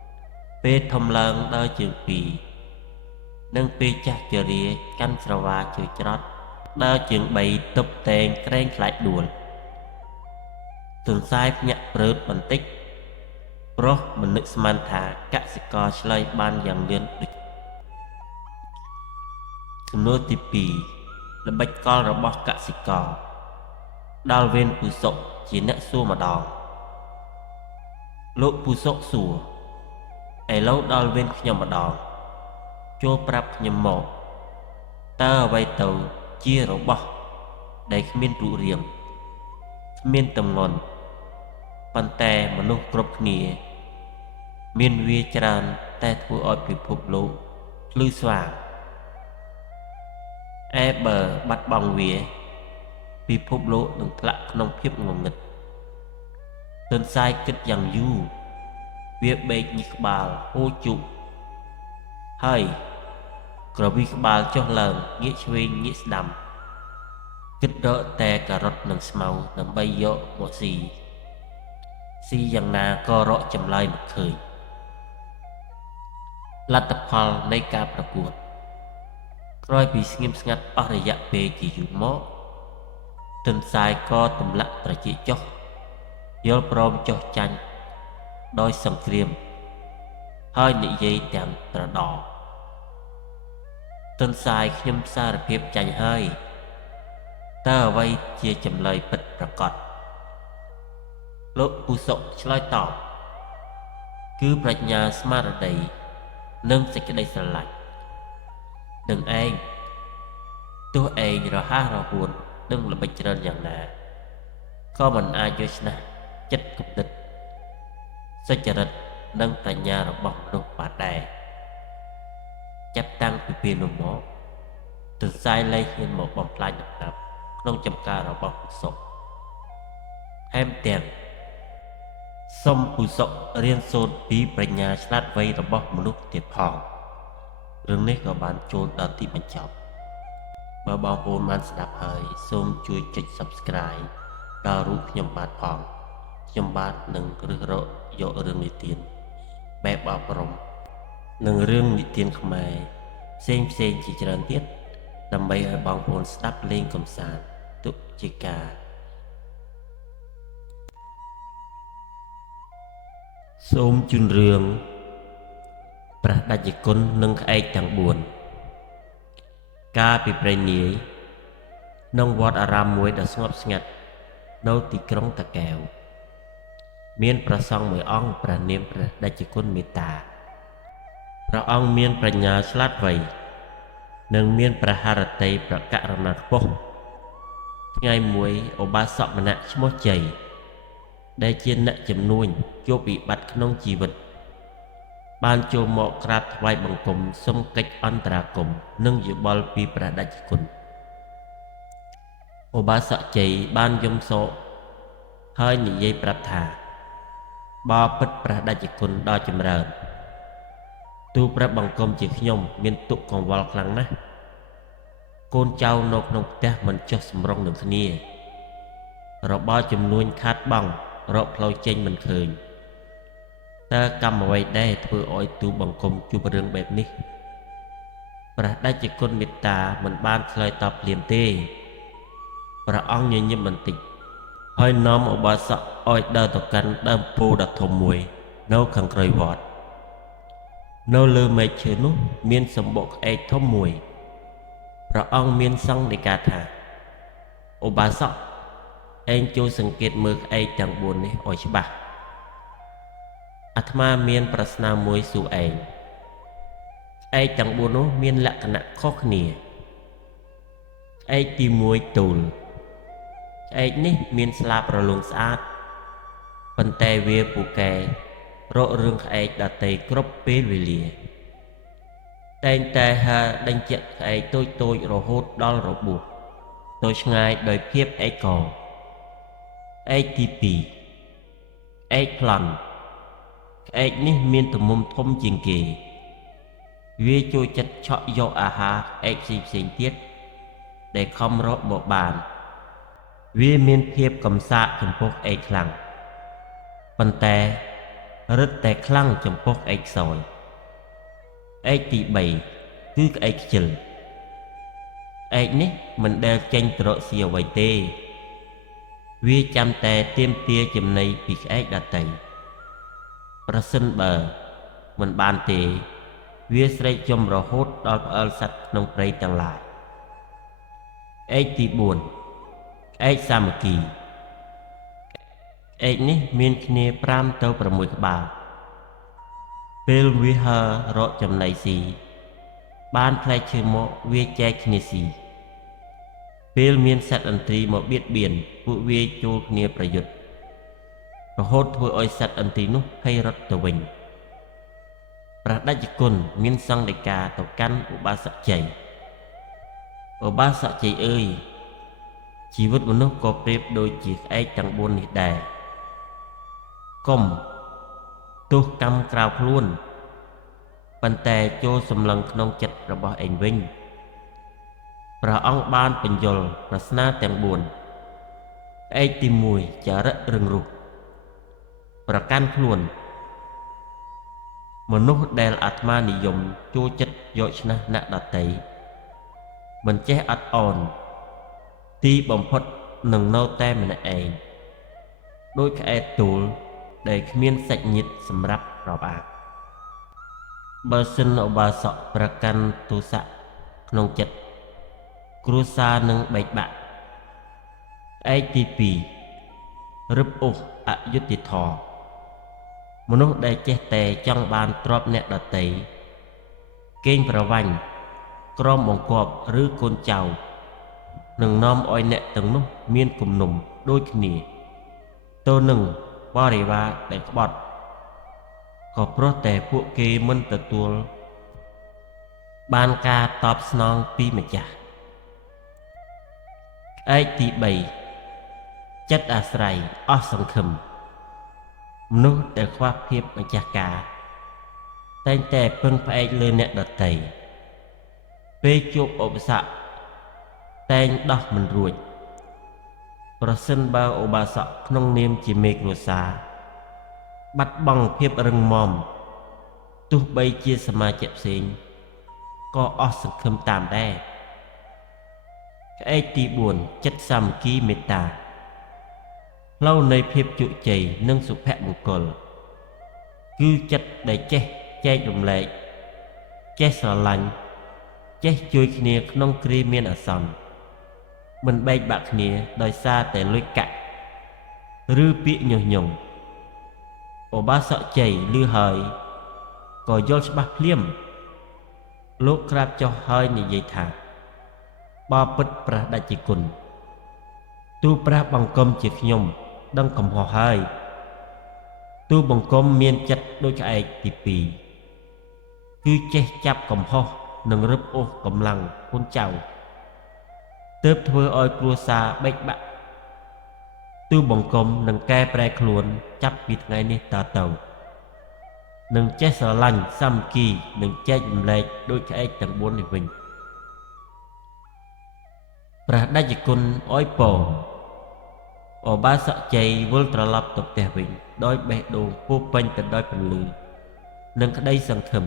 4ពេលធំឡើងដើរជើង2និងពេលចាស់ជរាកាន់ស្រវាជើងច្រត់ដើរជើង3ទប់តែងក្រែងខ្លាចដួលទន្សាយភ្ញាក់ព្រឺតបន្តិចព្រោះមិននឹកស្មានថាកសិករឆ្លើយបានយ៉ាងលឿនដូចសំណួរទី2ល្បិចកលរបស់កសិករដល់វេនពូសុកជាអ្នកសួរម្ដងលោកពូសុកសួរឥឡូវដល់វេនខ្ញុំម្ដងចូលប្រាប់ខ្ញុំមកតើអ្វីទៅជារបស់ដែលគ្មានរូបរាងគ្មានទម្ងន់ប៉ុន្តែមនុស្សគ្រប់គ្នាមានវាច្រើនតែធ្វើឲ្យពិភពលោកភ្លឺស្វាងបើបាត់បង់វាពិភពលោកនឹងធ្លាក់ក្នុងភាពងងឹតទន្សាយគិតយ៉ាងយូរវាបែកញីក្បាលហូរជុកហើយក្រវីក្បាលចុះឡើងងាកឆ្វេងងាកស្ដាំគិតរកតែការ៉ុតនិងស្មៅដើម្បីយកមកស៊ីយ៉ាងណាក៏រកចម្លើយមិនឃើញលទ្ធផលនៃការប្រកួតក្រោយពីស្ងៀមស្ងាត់អស់រយៈពេលជាយូរមកទន្សាយក៏ទម្លាក់ត្រចៀកចុះយល់ព្រមចុះចាញ់ដោយសង្គ្រាមហ ហើយនិយាយទាំងត្រដរទន្សាយខ្ញុំសារភាពចាញ់ហើយតើអ្វីជាចម្លើយពិតប្រាកដលោកឧសុឆ្លើយតបគឺប្រាជ្ញាស្មារតីនិងសេចក្តីស្រឡាញ់នឹងឯងទោះឯងរហ័សរហួននិងល្បិចច្រើនយ៉ាងណាក៏មិនអាចយកឈ្នះចិត្តគំនិតសុចរិតនិងប្រាជ្ញារបស់មនុស្សបានដែរចាប់តាំងពីពេលនោះមកទន្សាយលែងហ៊ានមកបំផ្លាញដំណាំក្នុងចម្ការរបស់ឧសុថែមទាំងសុំឧសុរៀនសូត្រពីប្រាជ្ញាឆ្លាតវៃរបស់មនុស្សទៀតផងរឿងនេះក៏បានចូលដល់ទីបញ្ចប់បើបងប្អូនបានស្ដាប់ហើយសូមជួយចុច Subscribe ដល់រូបខ្ញុំបាទផងខ្ញុំបាទនឹងរើសរកយករឿងនិទានបែបអប់រំនិងរឿងនិទានខ្មែរផ្សេងជាច្រើនទៀតដើម្បីឲ្យបងប្អូនស្ដាប់លេងកម្សាន្តទុកជាការសូមជូនរឿងព្រះតេជគុណនិងក្អែកទាំង4កាលពីព្រេងនាយក្នុងវត្តអារាមមួយដ៏ស្ងប់ស្ងាត់នៅទីក្រុងតាកែវមានព្រះសង្ឃមួយអង្គព្រះនាមព្រះតេជគុណមេត្តាព្រះអង្គមានប្រាជ្ញាឆ្លាតវៃនិងមានព្រះハរតីប្រករុណាខ្ពស់ថ្ងៃមួយឧបាសកម្នាក់ឈ្មោះជ័យដែលជាអ្នកជំនួញជួបវិបត្តិក្នុងជីវិតបានចូលមកក្រាបថ្វាយបង្គំសុំកិច្ចអន្តរាគមន៍និងយោបល់ពីព្រះតេជគុណឧបាសកជ័យបានយំសោកហើយនិយាយប្រាប់ថាបើពិតព្រះតេជគុណដ៏ចម្រើនទូលព្រះបង្គំជាខ្ញុំមានទុក្ខកង្វល់ខ្លាំងណាស់កូនចៅនៅក្នុងផ្ទះមិនចុះសម្រុងនឹងគ្នារបរចំនួនខាតបង់រកផ្លូវចេញមិនឃើញតើកម្មអ្វីដែរធ្វើឲ្យទូលបង្គំជួបរឿងបែបនេះព្រះតេជគុណមេត្តាមិនបានឆ្លើយតបភ្លាមទេព្រះអង្គញញឹមបន្តិចហើយនាំឧបាសកឲ្យដើរទៅកាន់ដើមពោធិ៍ដ៏ធំមួយនៅខាងក្រោយវត្តនៅលើមែកឈើនោះមានសម្បុកក្អែកធំមួយព្រះអង្គមានសង្ឃដីកាថាឧបាសកឯងចូលសង្កេតមើលក្អែកទាំង4នេះឲ្យច្បាស់អាត្មាមានប្រស្នាមួយសួរឯងក្អែកទាំង4នោះមានលក្ខណៈខុសគ្នាក្អែកទី1ទូលក្អែកនេះមានស្លាបរលោងស្អាតប៉ុន្តែវាពូកែរករឿងក្អែកដតីគ្រប់ពេលវេលាតែងតែហើរដេញជាក់ក្អែកតូចរហូតដល់របួសទៅឆ្ងាយដោយភាពឯកោក្អែកទី2ក្អែកប្លន់ក្អែកនេះមានទំហំធំជាងគេវាចូលចិត្តឆក់យកអាហារក្អែកផ្សេងទៀតដែលខំរកមកបានវាមានភាពកំសាកចំពោះក្អែកខ្លាំងប៉ុន្តែរឹតតែខ្លាំងចំពោះក្អែកខ្សោយក្អែកទី3គឺក្អែកខ្ជិលក្អែកនេះមិនដែលចេញទៅរកស៊ីអ្វីទេវាចាំតែទាមទារចំណីពីក្អែកដទៃប្រសិនបើមិនបានទេវាស្រែកចំរហូតដល់ផ្អើលសត្វក្នុងព្រៃទាំងឡាយក្អែកទី4ក្អែកសាមគ្គីក្អែកនេះមានគ្នា5ទៅ6ក្បាលពេលវាហើររកចំណីស៊ីបានផ្លែឈើមកវាចែកគ្នាស៊ីពេលមានសត្វឥន្ទ្រីមកបៀតបៀនពួកវាចូលគ្នាប្រយុទ្ធរហូតធ្វើឲ្យសត្វឥន្ទ្រីនោះភ័យរត់ទៅវិញព្រះតេជគុណមានសង្ឃដីកាទៅកាន់ឧបាសកជ័យឧបាសកជ័យអើយជីវិតមនុស្សក៏ប្រៀបដូចជាក្អែកទាំង4នេះដែរកុំទោះកម្មក្រៅខ្លួនប៉ុន្តែចូលសម្លឹងក្នុងចិត្តរបស់ឯងវិញព្រះអង្គបានបញ្យល់ប្រស្នាទាំង4ក្អែកទី1ចរិតរឹងរូសប្រកាន់ខ្លួនមនុស្សដែលអាត្មានិយមចូលចិត្តយកឈ្នះអ្នកដទៃមិនចេះអត់ឱនទីបំផុតនឹងនៅតែម្នាក់ឯងដូចក្អែកទូលដែលគ្មានសាច់ញាតិសម្រាប់រាប់អាន បើសិនឧបាសកប្រកាន់ទោសៈក្នុងចិត្តគ្រួសារនឹងបែកបាក់ឯកទី2រឹបអូសអយុត្តិធម៌មនុស្សដែលចេះតែចង់បានទ្រព្យអ្នកដទៃកេងប្រវ័ញ្ចក្រមបង្គាប់ឬកូនចៅនឹងនាំឲ្យអ្នកទាំងនោះមានគំនុំដូចគ្នាទៅនឹងបរិវារដែលក្បត់ក៏ព្រោះតែពួកគេមិនទទួលបានការតបស្នងពីម្ចាស់ឯកទី3ចិត្តអាស្រ័យអស់សង្ឃឹមមនុស្សដែលខ្វះភាពម្ចាស់ការតែងតែពឹងផ្អែកលើអ្នកដទៃពេលជួបឧបសគ្គតែងដោះមិនរួចប្រសិនបើឧបាសកក្នុងនាមជាមេគ្រួសារបាត់បង់ភាពរឹងមាំទោះបីជាសមាជិកផ្សេងក៏អស់សង្ឃឹមតាមដែរក្អែកទី4ចិត្តសាមគ្គីមេត្តាផ្លូវនៃភាពជោគជ័យនិងសុភមង្គលគឺចិត្តដែលចេះចែករំលែកចេះស្រឡាញ់ចេះជួយគ្នាក្នុងគ្រាមានអាសន្នមិនបែកបាក់គ្នាដោយសារតែលុយកាក់ឬពាក្យញុះញង់ឧបាសកជ័យឮហើយក៏យល់ច្បាស់ភ្លាមលោកក្រាបចុះហើយនិយាយថាបើពិតព្រះដេចគុណទូព្រះបង្គំជាខ្ញុំដឹងកំហុសហើយទូបង្គំមានចិត្តដូចក្អែកទី2គឺចេះចាប់កំហុសនិងរឹបអូសកម្លាំងកូនចៅទើបធ្វើឲ្យគ្រួសារបែកបាក់ទូបង្គំនឹងកែប្រែខ្លួនចាប់ពីថ្ងៃនេះតទៅនឹងចេះស្រឡាញ់សាមគ្គីនិងចែករំលែកដូចក្អែកទាំង4នេះវិញព្រះដេចគុណអោយពរឧបាសកជ័យវិលត្រឡប់ទៅផ្ទះវិញដោយបេះដូងពោរពេញទៅដោយពន្លឺនិងក្តីសង្ឃឹម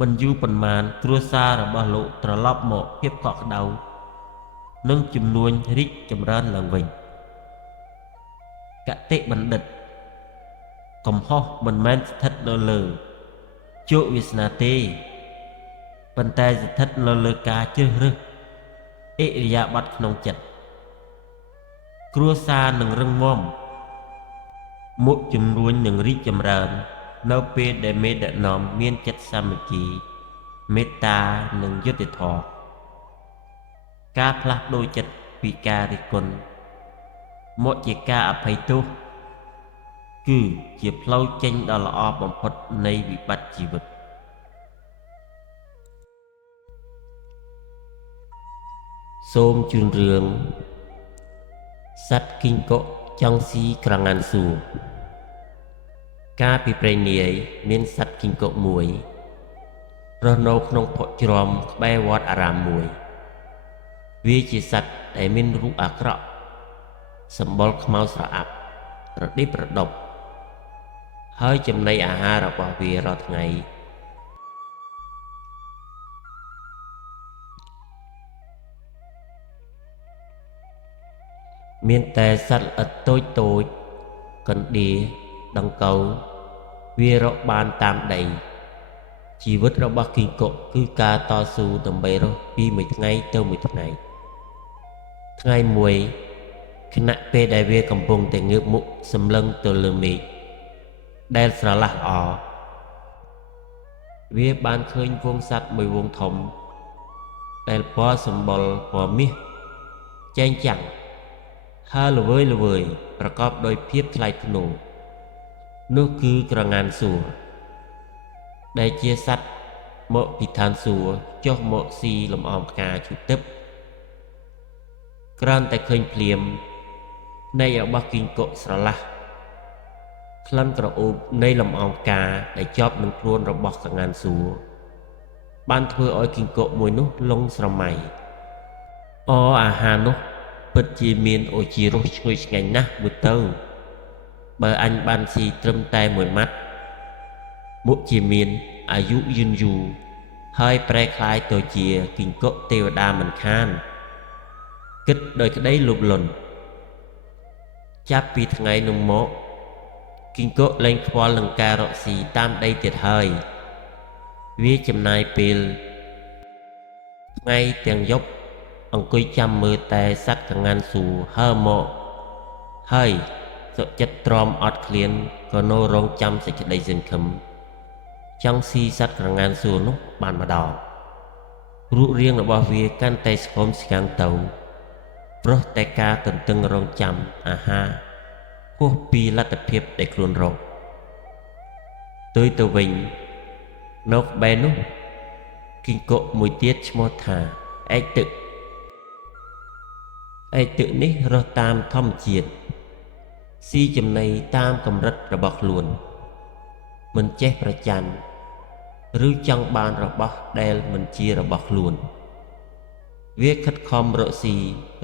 មិនយូរប៉ុន្មានគ្រួសាររបស់លោកត្រឡប់មកភាពកក់ក្ដៅនិងជំនួញរីកចម្រើនឡើងវិញកតិបណ្ឌិតកំហុសមិនមែនស្ថិតនៅលើជោគវាសនាទេប៉ុន្តែស្ថិតនៅលើការជ្រើសរើសឥរិយាបថក្នុងចិត្តគ្រួសារនឹងរឹងមាំមុខជំនួញនឹងរីកចម្រើននៅពេលដែលមេដឹកនាំមានចិត្តសាមគ្គីមេត្តានិងយុត្តិធម៌ការផ្លាស់ប្ដូរចិត្តពីការរិះគន់មកជាការអភ័យទោសគឺជាផ្លូវចេញដ៏ល្អបំផុតនៃវិបត្តិជីវិតសូមជូនរឿងសត្វគីងកុកចង់ស៊ីក្រងាន់សួរកាលពីព្រេងនាយមានសត្វគីងកុកមួយរស់នៅក្នុងភក់ជ្រាំក្បែរវត្តអារាមមួយវាជាសត្វដែលមានរូបអាក្រក់សម្បុរខ្មៅស្រអាប់ប្រឌិប្រដប់ហើយចំណីអាហាររបស់វារាល់ថ្ងៃមានតែសត្វល្អិតតូចកណ្ដៀរដង្កូវវារកបានតាមដីជីវិតរបស់គីងកុកគឺការតស៊ូដើម្បីរស់ពីមួយថ្ងៃទៅមួយថ្ងៃថ្ងៃមួយខណៈពេលដែលវាកំពុងតែងើបមុខសម្លឹងទៅលើមេឃដែលស្រឡះល្អវាបានឃើញហ្វូងសត្វមួយហ្វូងធំដែលពណ៌សម្បុរពណ៌មាសចែងចាំងហើរល្វើយប្រកបដោយភាពថ្លៃថ្នូរនោះគឺក្រងាន់សួរដែលជាសត្វមកពីឋានសួគ៌ចុះមកស៊ីលំអងផ្កាឈូទឹកគ្រាន់តែឃើញភ្លាមនៃរបស់គីងកុកស្រឡះក្លិនក្រអូបនៃលំអងផ្កាដែលជាប់នឹងខ្លួនរបស់ក្រងាន់សួរបានធ្វើឲ្យគីងកុកមួយនោះលងស្រមៃអាហារនោះពិតជាមានអូជារសឈ្ងុយឆ្ងាញ់ណាស់មួយទៅបើអញបានស៊ីត្រឹមតែមួយម៉ាត់មុខជាមានអាយុយឺនយូរហើយប្រែคล้ายទៅជាគីងកុកទេវតាមិនខានគិតដោយក្តីលោភលន់ចាប់ពីថ្ងៃនោះមកគីងកុកលែងខ្វល់នឹងការរកស៊ីតាមដីទៀតហើយ វាចំណាយពេលថ្ងៃទាំងយប់អង្គុយចាំមើលតែសត្វកងាន់សួរហើរមកហើយសុខចិត្តទ្រាំអត់ឃ្លានក៏នៅរងចាំសេចក្តីសង្ឃឹមចង់ស៊ីសត្វកងាន់សួរនោះបានម្ដងរូបរាងរបស់វាកាន់តែស្គមស្គាំងទៅព្រោះតែការទន្ទឹងរង់ចាំអាហារហួសពីលទ្ធភាពដែលខ្លួនរកផ្ទុយទៅវិញនៅក្បែរនោះគីង្គក់មួយទៀតឈ្មោះថាឯកទឹកនេះរស់តាមធម្មជាតិស៊ីចំណីតាមកម្រិតរបស់ខ្លួនមិនចេះប្រច័ណ្ឌឬចង់បានរបស់ដែលមិនជារបស់ខ្លួនវាខិតខំរកស៊ី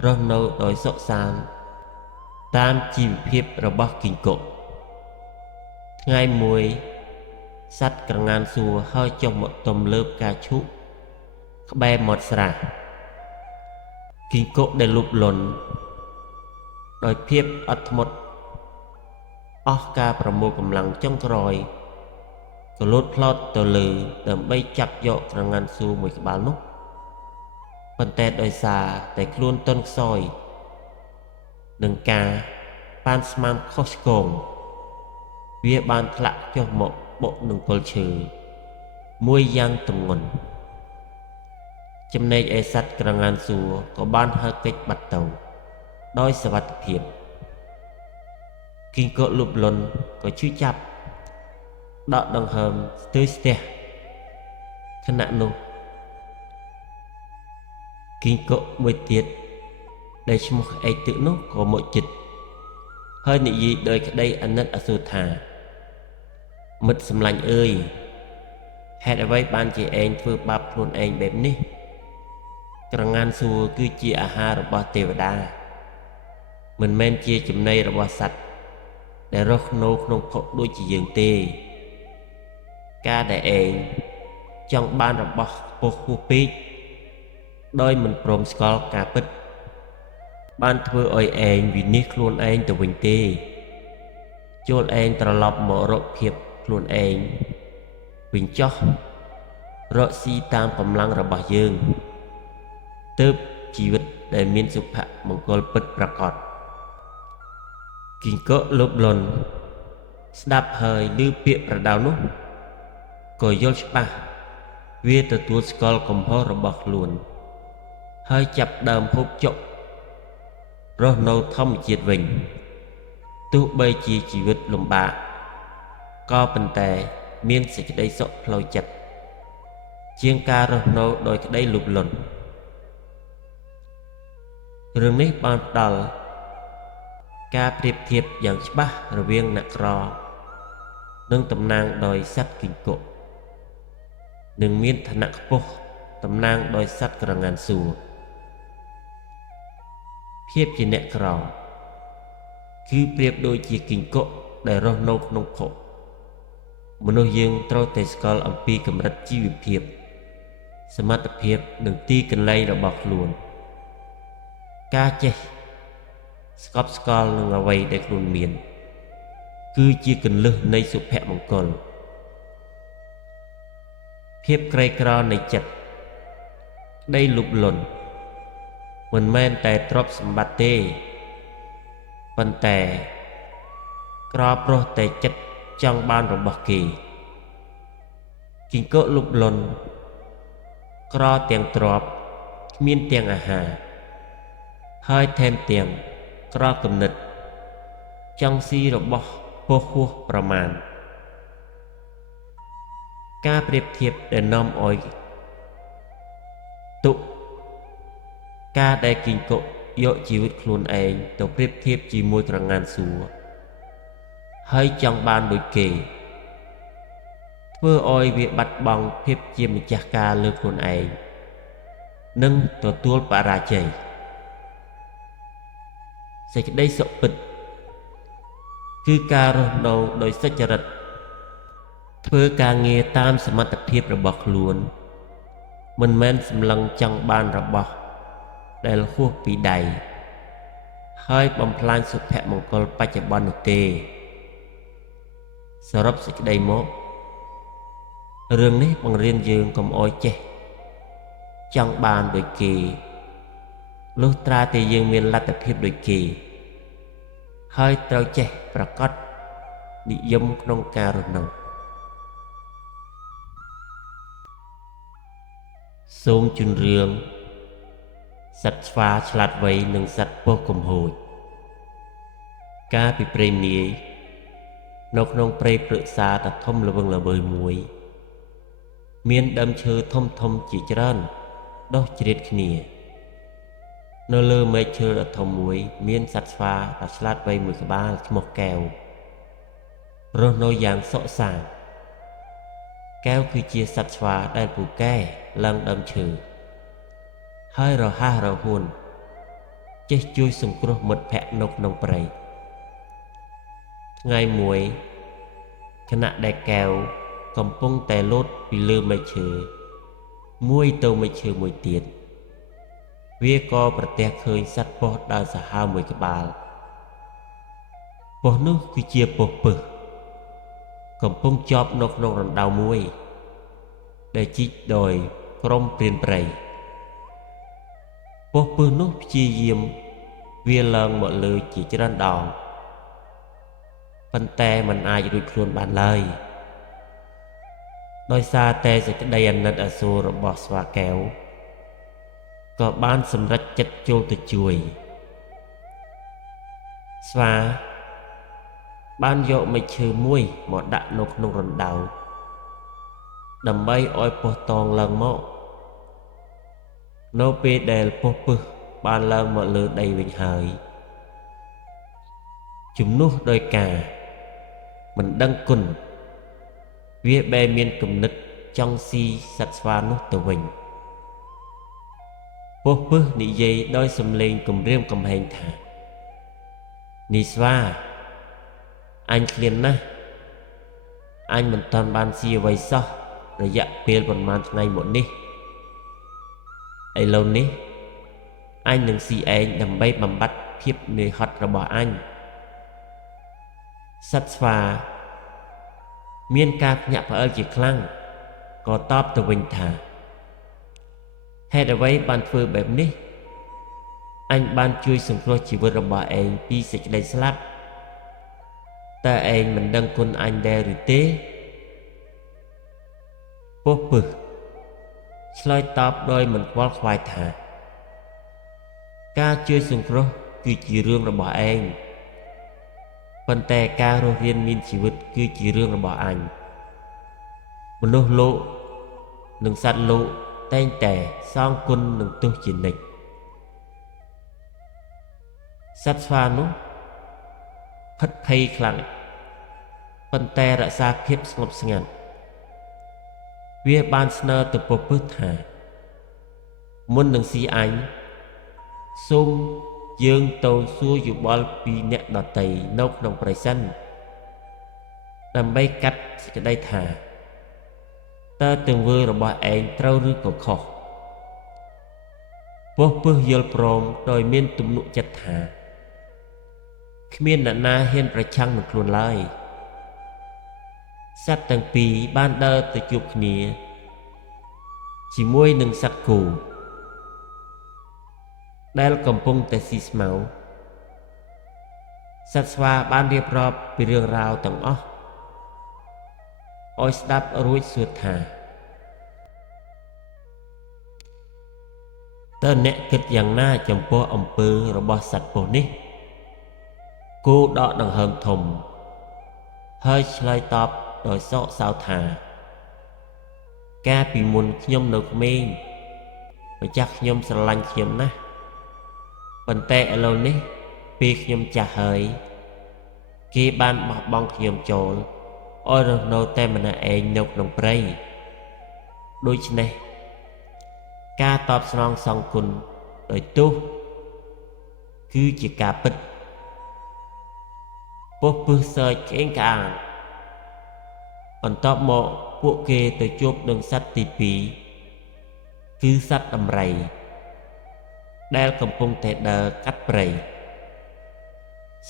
រស់នៅដោយសុខសាន្តតាមជីវភាពរបស់គីង្គក់ថ្ងៃមួយសត្វក្រងានសួរហើរចុះមកទំលើផ្កាឈូកក្បែរមាត់ស្រះគីង្គក់ដែលលូបលន់ដោយភាពអត់ធ្មត់អស់ការប្រមូលកម្លាំងចុងក្រោយក៏លោតផ្លោតទៅលើដើម្បីចាប់យកក្រងានសួរមួយក្បាលនោះប៉ុន្តែដោយសារតែខ្លួនទន់ខ្សោយនឹងការប៉ានស្មានខុសឆ្គងវាបានធ្លាក់ចុះមកបុកនឹងគល់ឈើមួយយ៉ាងទម្ងន់ចំណែកឯសត្វក្រងានសួរក៏បានហើរគេចបាត់ទៅដោយសុវត្ថិភាពគីង្គក់លូបលន់ក៏ឈឺចាប់ដកដង្ហើមស្ទើរស្ទះខណៈនោះគីង្គក់មួយទៀតដែលឈ្មោះឯកទឹកនោះក៏មកជិតហើយនិយាយដោយក្តីអាណិតអាសូរថាមិត្តសម្លាញ់អើយហេតុអ្វីបានជាឯងធ្វើបាបខ្លួនឯងបែបនេះក្រងានសួរគឺជាអាហាររបស់ទេវតាមិនមែនជាចំណីរបស់សត្វដែលរស់នៅក្នុងភពដូចជាយើងទេការដែលឯងចង់បានរបស់ខ្ពស់ហួសពេកដោយមិនព្រមស្គាល់ការពិតបានធ្វើឲ្យឯងវិនិច្ឆ័យខ្លួនឯងទៅវិញទេចូលឯងត្រឡប់មករកភាពខ្លួនឯងវិញចុះរកស៊ីតាមកម្លាំងរបស់យើងទើបជីវិតដែលមានសុភមង្គលពិតប្រាកដគីង្គក់លូបលន់ស្ដាប់ហើយឮពាក្យប្រដៅនោះក៏យល់ច្បាស់វាទទួលស្គាល់កំហុសរបស់ខ្លួនហើយចាប់ដើមហូបចុករស់នៅធម្មជាតិវិញទោះបីជាជីវិតលំបាកក៏ប៉ុន្តែមានសេចក្តីសុខផ្លូវចិត្តជាងការរស់នៅដោយក្តីលូបលន់រឿងនេះបានផ្ដល់ការប្រៀបធៀបយ៉ាងច្បាស់រវាងអ្នកក្រនិងតំណាងដោយសត្វគីង្គក់និងមានឋានៈខ្ពស់តំណាងដោយសត្វក្រងានសួរភាពជាអ្នកក្រគឺប្រៀបដូចជាគីង្គក់ដែលរស់នៅក្នុងភពមនុស្សយើងត្រូវតែស្គាល់អំពីកម្រិតជីវភាពសមត្ថភាពនិងទីកន្លែងរបស់ខ្លួនការចេះស្កប់ស្កល់នឹងអ្វីដែលខ្លួនមានគឺជាគន្លឹះនៃសុភមង្គលភាពក្រីក្រនៃចិត្តដីលុបលន់មិនមែនតែទ្រព្យសម្បត្តិទេប៉ុន្តែក្រព្រោះតែចិត្តចង់បានរបស់គេគីង្គក់លុបលន់ក្រទាំងទ្រព្យគ្មានទាំងអាហារហើយថែមទាំងក្រគំនិតចង់ស៊ីរបស់ហួសប្រមាណការប្រៀបធៀបដែលនាំឲ្យទុក្ខការដែលគីង្គក់យកជីវិតខ្លួនឯងទៅប្រៀបធៀបជាមួយក្រងានសួរហើយចង់បានដូចគេធ្វើឲ្យវាបាត់បង់ភាពជាម្ចាស់ការលើខ្លួនឯងនិងទទួលបរាជ័យសេចក្តីសុខពិតគឺការរស់នៅដោយសុចរិតធ្វើការងារតាមសមត្ថភាពរបស់ខ្លួនមិនមែនសម្លឹងចង់បានរបស់ដែលហួសពីដៃហើយបំផ្លាញសុភមង្គលបច្ចុប្បន្ននោះទេសរុបសេចក្តីមក រឿងនេះបង្រៀនយើងកុំអោយចេះចង់បានដូចគេលុះត្រាតែយើងមានលទ្ធភាពដូចគេហើយត្រូវចេះប្រកបនិយមក្នុងការរស់នៅសូមជូនរឿងសត្វស្វាឆ្លាតវៃនិងសត្វពស់កំហួចកាលពីព្រេងនាយនៅក្នុងព្រៃព្រឹក្សាដ៏ធំល្វឹងល្វើយមួយមានដើមឈើធំធំជាច្រើនដុះជ្រៀតគ្នានៅលើមែកឈើដ៏ធំមួយមានសត្វស្វាដ៏ឆ្លាតវៃមួយក្បាលឈ្មោះកែវរស់នៅយ៉ាងសុខសាន្តកែវគឺជាសត្វស្វាដែលពូកែឡើងដើមឈើហើយរហ័សរហួនចេះជួយសង្គ្រោះមិត្តភក្តិនៅក្នុងព្រៃថ្ងៃមួយខណៈដែលកែវកំពុងតែលោតពីលើមែកឈើមួយទៅមែកឈើមួយទៀតវាក៏ប្រទះឃើញសត្វពស់ដើរសាហាវមួយក្បាលពស់នោះគឺជាពស់ពឹសកំពុងជាប់នៅក្នុងរណ្ដៅមួយដែលជីកដោយក្រុមព្រានព្រៃពស់ពឹសនោះព្យាយាមវាឡើងមកលើជាច្រើនដងប៉ុន្តែมันអាចរួចខ្លួនបានឡើយដោយសារតែសេចក្តីអាណិតអាសូររបស់ស្វាកែវក៏បានសម្រេចចិត្តចូលទៅជួយស្វាបានយកមែកឈើមួយមកដាក់នៅក្នុងរណ្ដៅដើម្បីឲ្យពស់តងឡើងមកនៅពេលដែលពស់ពឹសបានឡើងមកលើដីវិញហើយជំនួសដោយការមិនដឹងគុណវាបែរមានគំនិតចង់ស៊ីសត្វស្វានោះទៅវិញពស់ពឹសនិយាយដោយសំឡេងគំរាមកំហែងថានេះស្វាអញឃ្លានណាស់អញមិនទាន់បានស៊ីអ្វីសោះរយៈពេលប្រហែលថ្ងៃមកនេះឥឡូវនេះអញនឹងស៊ីឯងដើម្បីបំបត្តិភាពនឿយហត់របស់អញសត្វស្វាមានការភ្ញាក់ផ្អើលជាខ្លាំងក៏តបទៅវិញថាហេតុអ្វីបានធ្វើបែបនេះអញបានជួយសង្គ្រោះជីវិតរបស់ឯងពីសេចក្តីស្លាប់តើឯងមិនដឹងគុណអញដែរឬទេពស់ពឹសឆ្លើយតបដោយមិនខ្វល់ខ្វាយថាការជួយសង្គ្រោះគឺជារឿងរបស់ឯងប៉ុន្តែការរស់រានមានជីវិតគឺជារឿងរបស់អញមនុស្សលោកនិងសត្វលោកតែងតែសងគុណនឹងទោសជានិច្ចសត្វស្វានោះផិតភ័យខ្លាំងប៉ុន្តែរក្សាភាពស្ងប់ស្ងាត់វាបានស្នើទៅពស់ពឹសថាមុននឹងស៊ីអញសូមយើងទៅសួរយោបល់ពីអ្នកដតីនៅក្នុងព្រៃសិនដើម្បីកាត់សេចក្តីថាតើទង្វើរបស់ឯងត្រូវឬក៏ខុសពស់ពឹសយល់ព្រមដោយមានទំនុកចិត្តថាគ្មានអ្នកណាហ៊ានប្រឆាំងនឹងខ្លួនឡើយសត្វទាំងពីរបានដើរទៅជួបគ្នាជាមួយនឹងសត្វគោដែលកំពុងតែស៊ីស្មៅសត្វស្វាបានរៀបរាប់ពីរឿងរ៉ាវទាំងអស់ឲ្យស្ដាប់រួចសួរថាតើអ្នកគិតយ៉ាងណាចំពោះអំពើរបស់សត្វពស់នេះគោដកដង្ហើមធំហើយឆ្លើយតបដោយសោកសៅថាកាលពីមុនខ្ញុំនៅក្មេងម្ចាស់ខ្ញុំស្រឡាញ់ខ្ញុំណាស់ប៉ុន្តែឥឡូវនេះពេលខ្ញុំចាស់ហើយគេបានបោះបង់ខ្ញុំចូលឲ្យរស់នៅតែម្នាក់ឯងនៅក្នុងព្រៃដូច្នេះការតបស្នងសងគុណដោយទោសគឺជាការពិតពស់ពឹសសើចក្អេងក្អាងបន្ទាប់មកពួកគេទៅជួបនឹងសត្វទីពីរគឺសត្វដំរីដែលកំពុងតែដើរកាត់ព្រៃ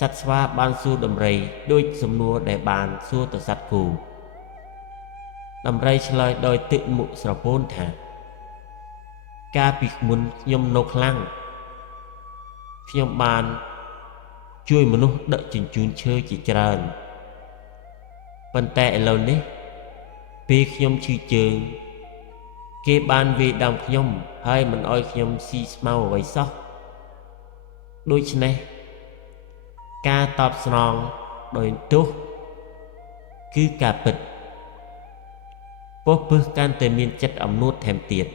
សត្វស្វាបានសួរដំរីដូចសំណួរដែលបានសួរទៅសត្វគោ ដំរីឆ្លើយដោយទឹកមុខស្រពោនថាកាលពីមុនខ្ញុំនៅខ្លាំងខ្ញុំបានជួយមនុស្សដឹកជញ្ជូនឈើជាច្រើនប៉ុន្តែឥឡូវនេះពេលខ្ញុំឈឺជើងគេបានវាយដំខ្ញុំហើយមិនអោយខ្ញុំស៊ីស្មៅអ្វីសោះដូច្នេះការតបស្នងដោយទោសគឺការពិតពោះពឹសកាន់តែមានចិត្តអំនួតថែមទៀត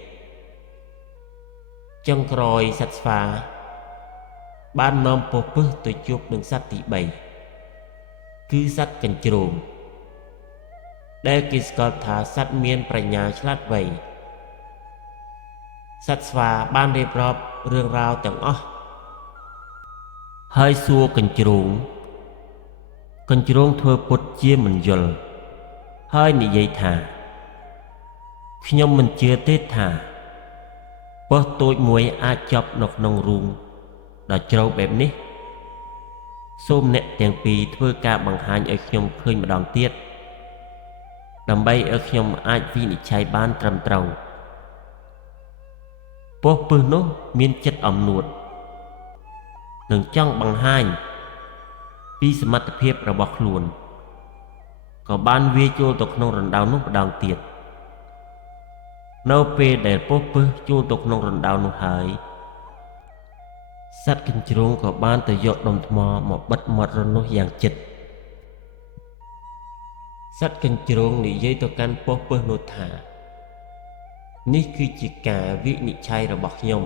ចុងក្រោយសត្វស្វាបាននាំពោះពឹសទៅជួបនឹងសត្វទី3គឺសត្វកញ្ជ្រោងដែលគេស្គាល់ថាសត្វមានប្រាជ្ញាឆ្លាតវៃសត្វស្វាបានរៀបរាប់រឿងរ៉ាវទាំងអស់ហើយសួរកញ្ជ្រោងធ្វើពុតជាមិនយល់ហើយនិយាយថាខ្ញុំមិនជឿទេថាពោះតូចមួយអាចជាប់នៅក្នុងរូងដ៏ជ្រៅបែបនេះសូមអ្នកទាំងពីរធ្វើការបង្ហាញឲ្យខ្ញុំឃើញម្ដងទៀតដើម្បីឲ្យខ្ញុំអាចវិនិច្ឆ័យបានត្រឹមត្រូវពោះពឹសនោះមានចិត្តអំនួតនឹងចង់បង្ហាញពីសមត្ថភាពរបស់ខ្លួនក៏បានវាយចូលទៅក្នុងរណ្ដៅនោះម្ដងទៀតនៅពេលដែលពោះពឹសចូលទៅក្នុងរណ្ដៅនោះហើយសត្វកញ្ជ្រោងក៏បានទៅយកដុំថ្មមកបិទមាត់រនោះយ៉ាងជិតសត្វកញ្ជ្រោងនិយាយទៅកាន់ពោះពឹសនោះថានេះគឺជាការវិនិច្ឆ័យរបស់ខ្ញុំ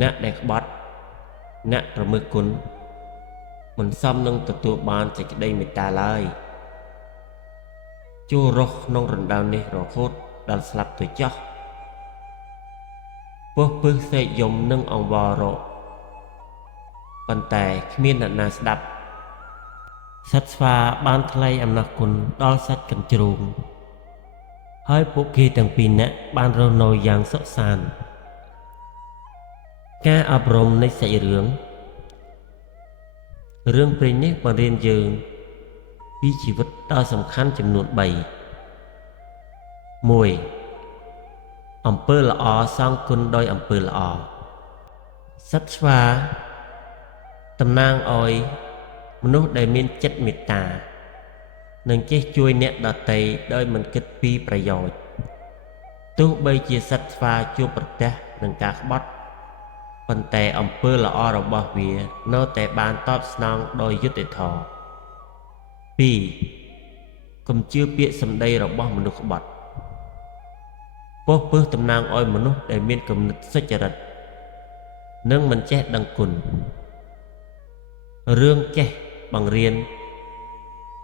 អ្នកដែលក្បត់អ្នកប្រមឹកគុណមិនសមនឹងទទួលបានសេចក្តីមេត្តាឡើយចូលរស់ក្នុងរណ្ដៅនេះរហូតដល់ស្លាប់ទៅចោះពោះពឹសសេកយំនឹងអង្វររកប៉ុន្តែគ្មានអ្នកណាស្ដាប់សត្វស្វាបានថ្លែងអំណរគុណដល់សត្វកញ្ជ្រោងហើយពួកគេទាំងពីរនាក់បានរស់នៅយ៉ាងសុខសាន្តការអប់រំនៃសាច់រឿងព្រេងនេះបានរៀនយើងពីជីវិតដ៏សំខាន់ចំនួន3 1. អំពើល្អសងគុណដោយអំពើល្អសត្វស្វាតំណាងឲ្យមនុស្សដែលមានចិត្តមេត្តានិងចេះជួយអ្នកដទៃដោយមិនគិតពីប្រយោជន៍ទោះបីជាសត្វស្វាជួបប្រទះនឹងការក្បត់ប៉ុន្តែអំពើល្អរបស់វានៅតែបានតបស្នងដោយយុត្តិធម៌ 2. កុំជឿពាក្យសម្ដីរបស់មនុស្សក្បត់ពោះពឹសតំណាងឲ្យមនុស្សដែលមានគំនិតសុចរិតនិងមិនចេះដឹងគុណរឿងចេះបង្រៀន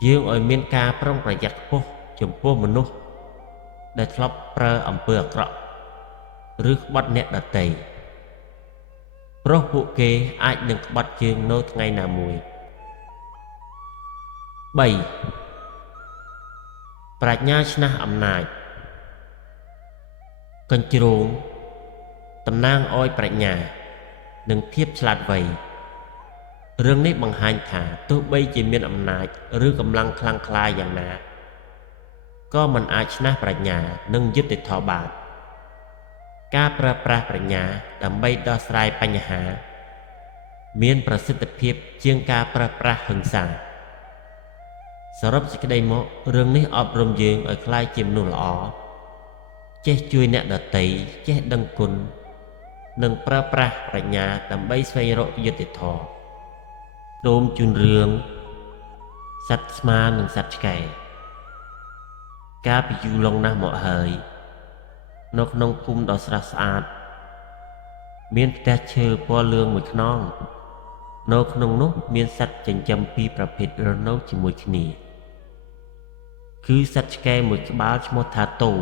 យើងឲ្យមានការប្រុងប្រយ័ត្នខ្ពស់ចំពោះមនុស្សដែលធ្លាប់ប្រើអំពើអាក្រក់ឬក្បត់អ្នកដទៃព្រោះពួកគេអាចនឹងក្បត់យើងនៅថ្ងៃណាមួយ 3. ប្រាជ្ញាឈ្នះអំណាចកញ្ជ្រោងតំណាងឲ្យប្រាជ្ញានិងភាពឆ្លាតវៃរឿងនេះបង្ហាញថាទោះបីជាមានអំណាចឬកម្លាំងខ្លាំងក្លាយ៉ាងណាក៏មិនអាចឈ្នះប្រាជ្ញានិងយុត្តិធម៌បានការប្រើប្រាស់ប្រាជ្ញាដើម្បីដោះស្រាយបញ្ហាមានប្រសិទ្ធភាពជាងការប្រើប្រាស់ហិង្សាសរុបសេចក្តីមករឿងនេះអប់រំយើងឲ្យក្លាយជាមនុស្សល្អចេះជួយអ្នកដទៃចេះដឹងគុណនិងប្រើប្រាស់ប្រាជ្ញាដើម្បីស្វែងរកយុត្តិធម៌សូមជូនរឿងសត្វស្មានិងសត្វឆ្កែកាលពីយូរលង់ណាស់មកហើយនៅក្នុងភូមិដ៏ស្រស់ស្អាតមានផ្ទះឈើពណ៌លឿងមួយខ្នងនៅក្នុងនោះមានសត្វចិញ្ចឹមពីរប្រភេទរស់នៅជាមួយគ្នាគឺសត្វឆ្កែមួយក្បាលឈ្មោះថាតូ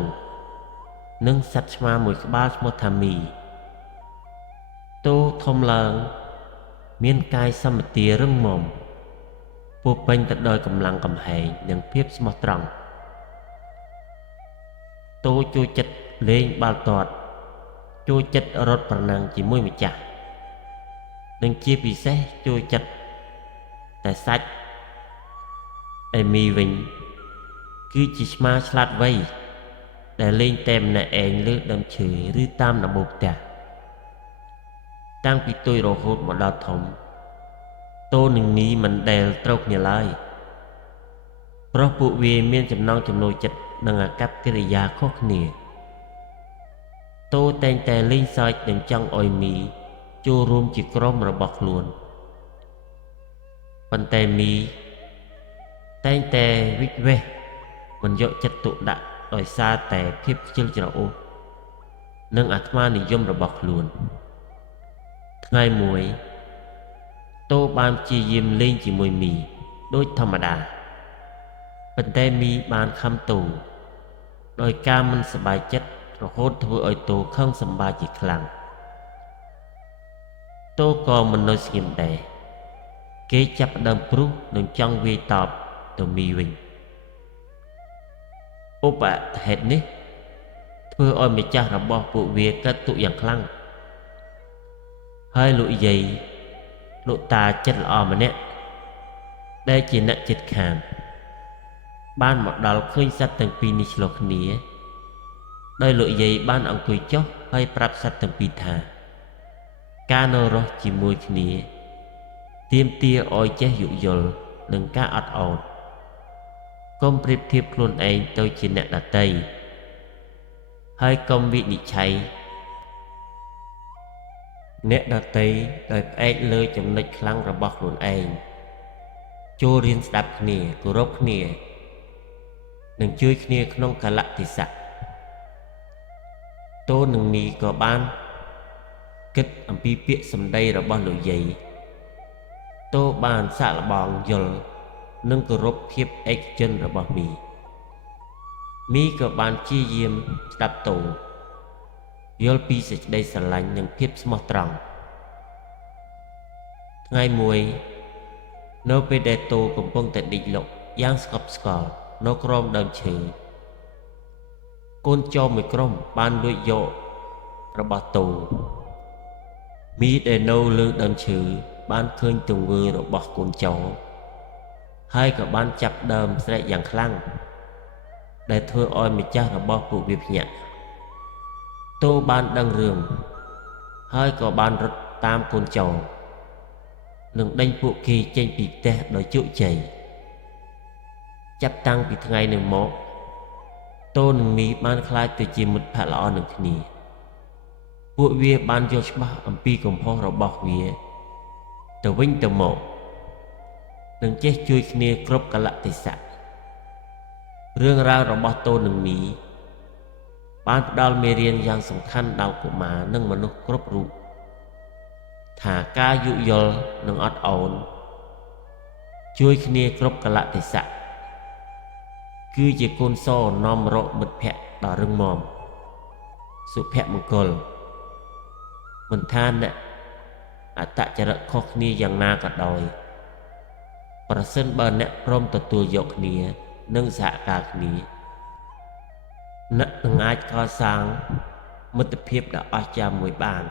និងសត្វឆ្មាមួយក្បាលឈ្មោះថាមីតូធំឡើងមានកាយសម្បទារឹងមាំពោរពេញទៅដោយកម្លាំងកំហែងនិងភាពស្មោះត្រង់តូចូលចិត្តលេងបាល់ទាត់ចូលចិត្តរត់ប្រណាំងជាមួយម្ចាស់និងជាពិសេសចូលចិត្តតែសាច់ឯមីវិញ គឺជាឆ្មាឆ្លាតវៃដែលលេងតែម្នាក់ឯងលើដើមឈើឬតាមដំបូលផ្ទះតាំងពីតូចរហូតមកដល់ធំតូនិងមីមិនដែលត្រូវគ្នាឡើយព្រោះពួកវាមានចំណង់ចំណូលចិត្តនិងអាកប្បកិរិយាខុសគ្នាតូតែងតែលេងសើចនិងចង់ឲ្យមីចូលរួមជាក្រុមរបស់ខ្លួនប៉ុន្តែមីតែងតែវិច្ឆេទមិនយកចិត្តទុកដាក់ដោយសារតែភាពខ្ជិលច្រអូសនិងអាត្មានិយមរបស់ខ្លួនថ្ងៃមួយតូបានព្យាយាមលេងជាមួយមីដូចធម្មតាប៉ុន្តែមីបានខំតូដោយការមិនសប្បាយចិត្តរហូតធ្វើឲ្យតូខឹងសម្បាជាខ្លាំងតូក៏មិននៅស្ងៀមដែរគេចាប់ផ្ដើមព្រុសនិងចង់វាយតបទៅមីវិញឧបហេតុនេះធ្វើឲ្យម្ចាស់របស់ពួកវាកើតទុក្ខយ៉ាងខ្លាំងហើយលោកយាយលោកតាចិត្តល្អម្នាក់ដែលជាអ្នកជិតខាងបានមកដល់ឃើញសត្វទាំងពីរនេះឆ្លោះគ្នាដោយលោកយាយបានអង្គុយចុះហើយប្រាប់សត្វទាំងពីរថាការនៅរស់ជាមួយគ្នាទាមទារឲ្យចេះយោគយល់នឹងការអត់ឱនកុំប្រៀបធៀបខ្លួនឯងទៅជាអ្នកដទៃហើយកុំវិនិច្ឆ័យអ្នកដទៃដោយផ្អែកលើចំណុចខ្លាំងរបស់ខ្លួនឯងចូលរៀនស្ដាប់គ្នាគោរពគ្នានិងជួយគ្នាក្នុងកលៈទេសៈតូនិងមីក៏បានគិតអំពីពាក្យសម្ដីរបស់លោកយាយតូបានសាកល្បងយល់និងគោរពភាពឯកជនរបស់មីក៏បានព្យាយាមស្ដាប់តូយល់ពីសេចក្តីស្រឡាញ់និងភាពស្មោះត្រង់ថ្ងៃមួយនៅពេលដែលតូកំពុងតែដេកលក់យ៉ាងស្កប់ស្កល់នៅក្រោមដើមឈើកូនចោរមួយក្រុមបានលួចយករបស់តូមីដែលនៅលើដើមឈើបានឃើញទង្វើរបស់កូនចោរហើយក៏បានចាប់ដើមស្រែកយ៉ាងខ្លាំងដែលធ្វើឲ្យម្ចាស់របស់ពួកវាភ្ញាក់តូបានដឹងរឿងហើយក៏បានរត់តាមកូនចោរនិងដេញពួកគេចេញពីផ្ទះដោយជោគជ័យចាប់តាំងពីថ្ងៃនោះមកតូនិងមីបានក្លាយទៅជាមិត្តភក្តិល្អនឹងគ្នាពួកវាបានយល់ច្បាស់អំពីកំហុសរបស់វាទៅវិញទៅមកនិងចេះជួយគ្នាគ្រប់កលៈទេសៈរឿងរ៉ាវរបស់តូនិងមីបានផ្ដល់មេរៀនយ៉ាងសំខាន់ដល់កុមារនិងមនុស្សគ្រប់រូបថាការយោគយល់និងអត់ឱនជួយគ្នាគ្រប់កលៈទេសៈគឺជាកូនសរនាំរកមិត្តភក្តិដ៏រឹងមាំសុភមង្គលមិនថាអ្នកអត្តចរិតខុសគ្នាយ៉ាងណាក៏ដោយប្រសិនបើអ្នកព្រមទទួលយកគ្នានិងសហការគ្នាអ្នកនឹងអាចកសាងមិត្តភាពដ៏អស្ចារ្យមួយបាន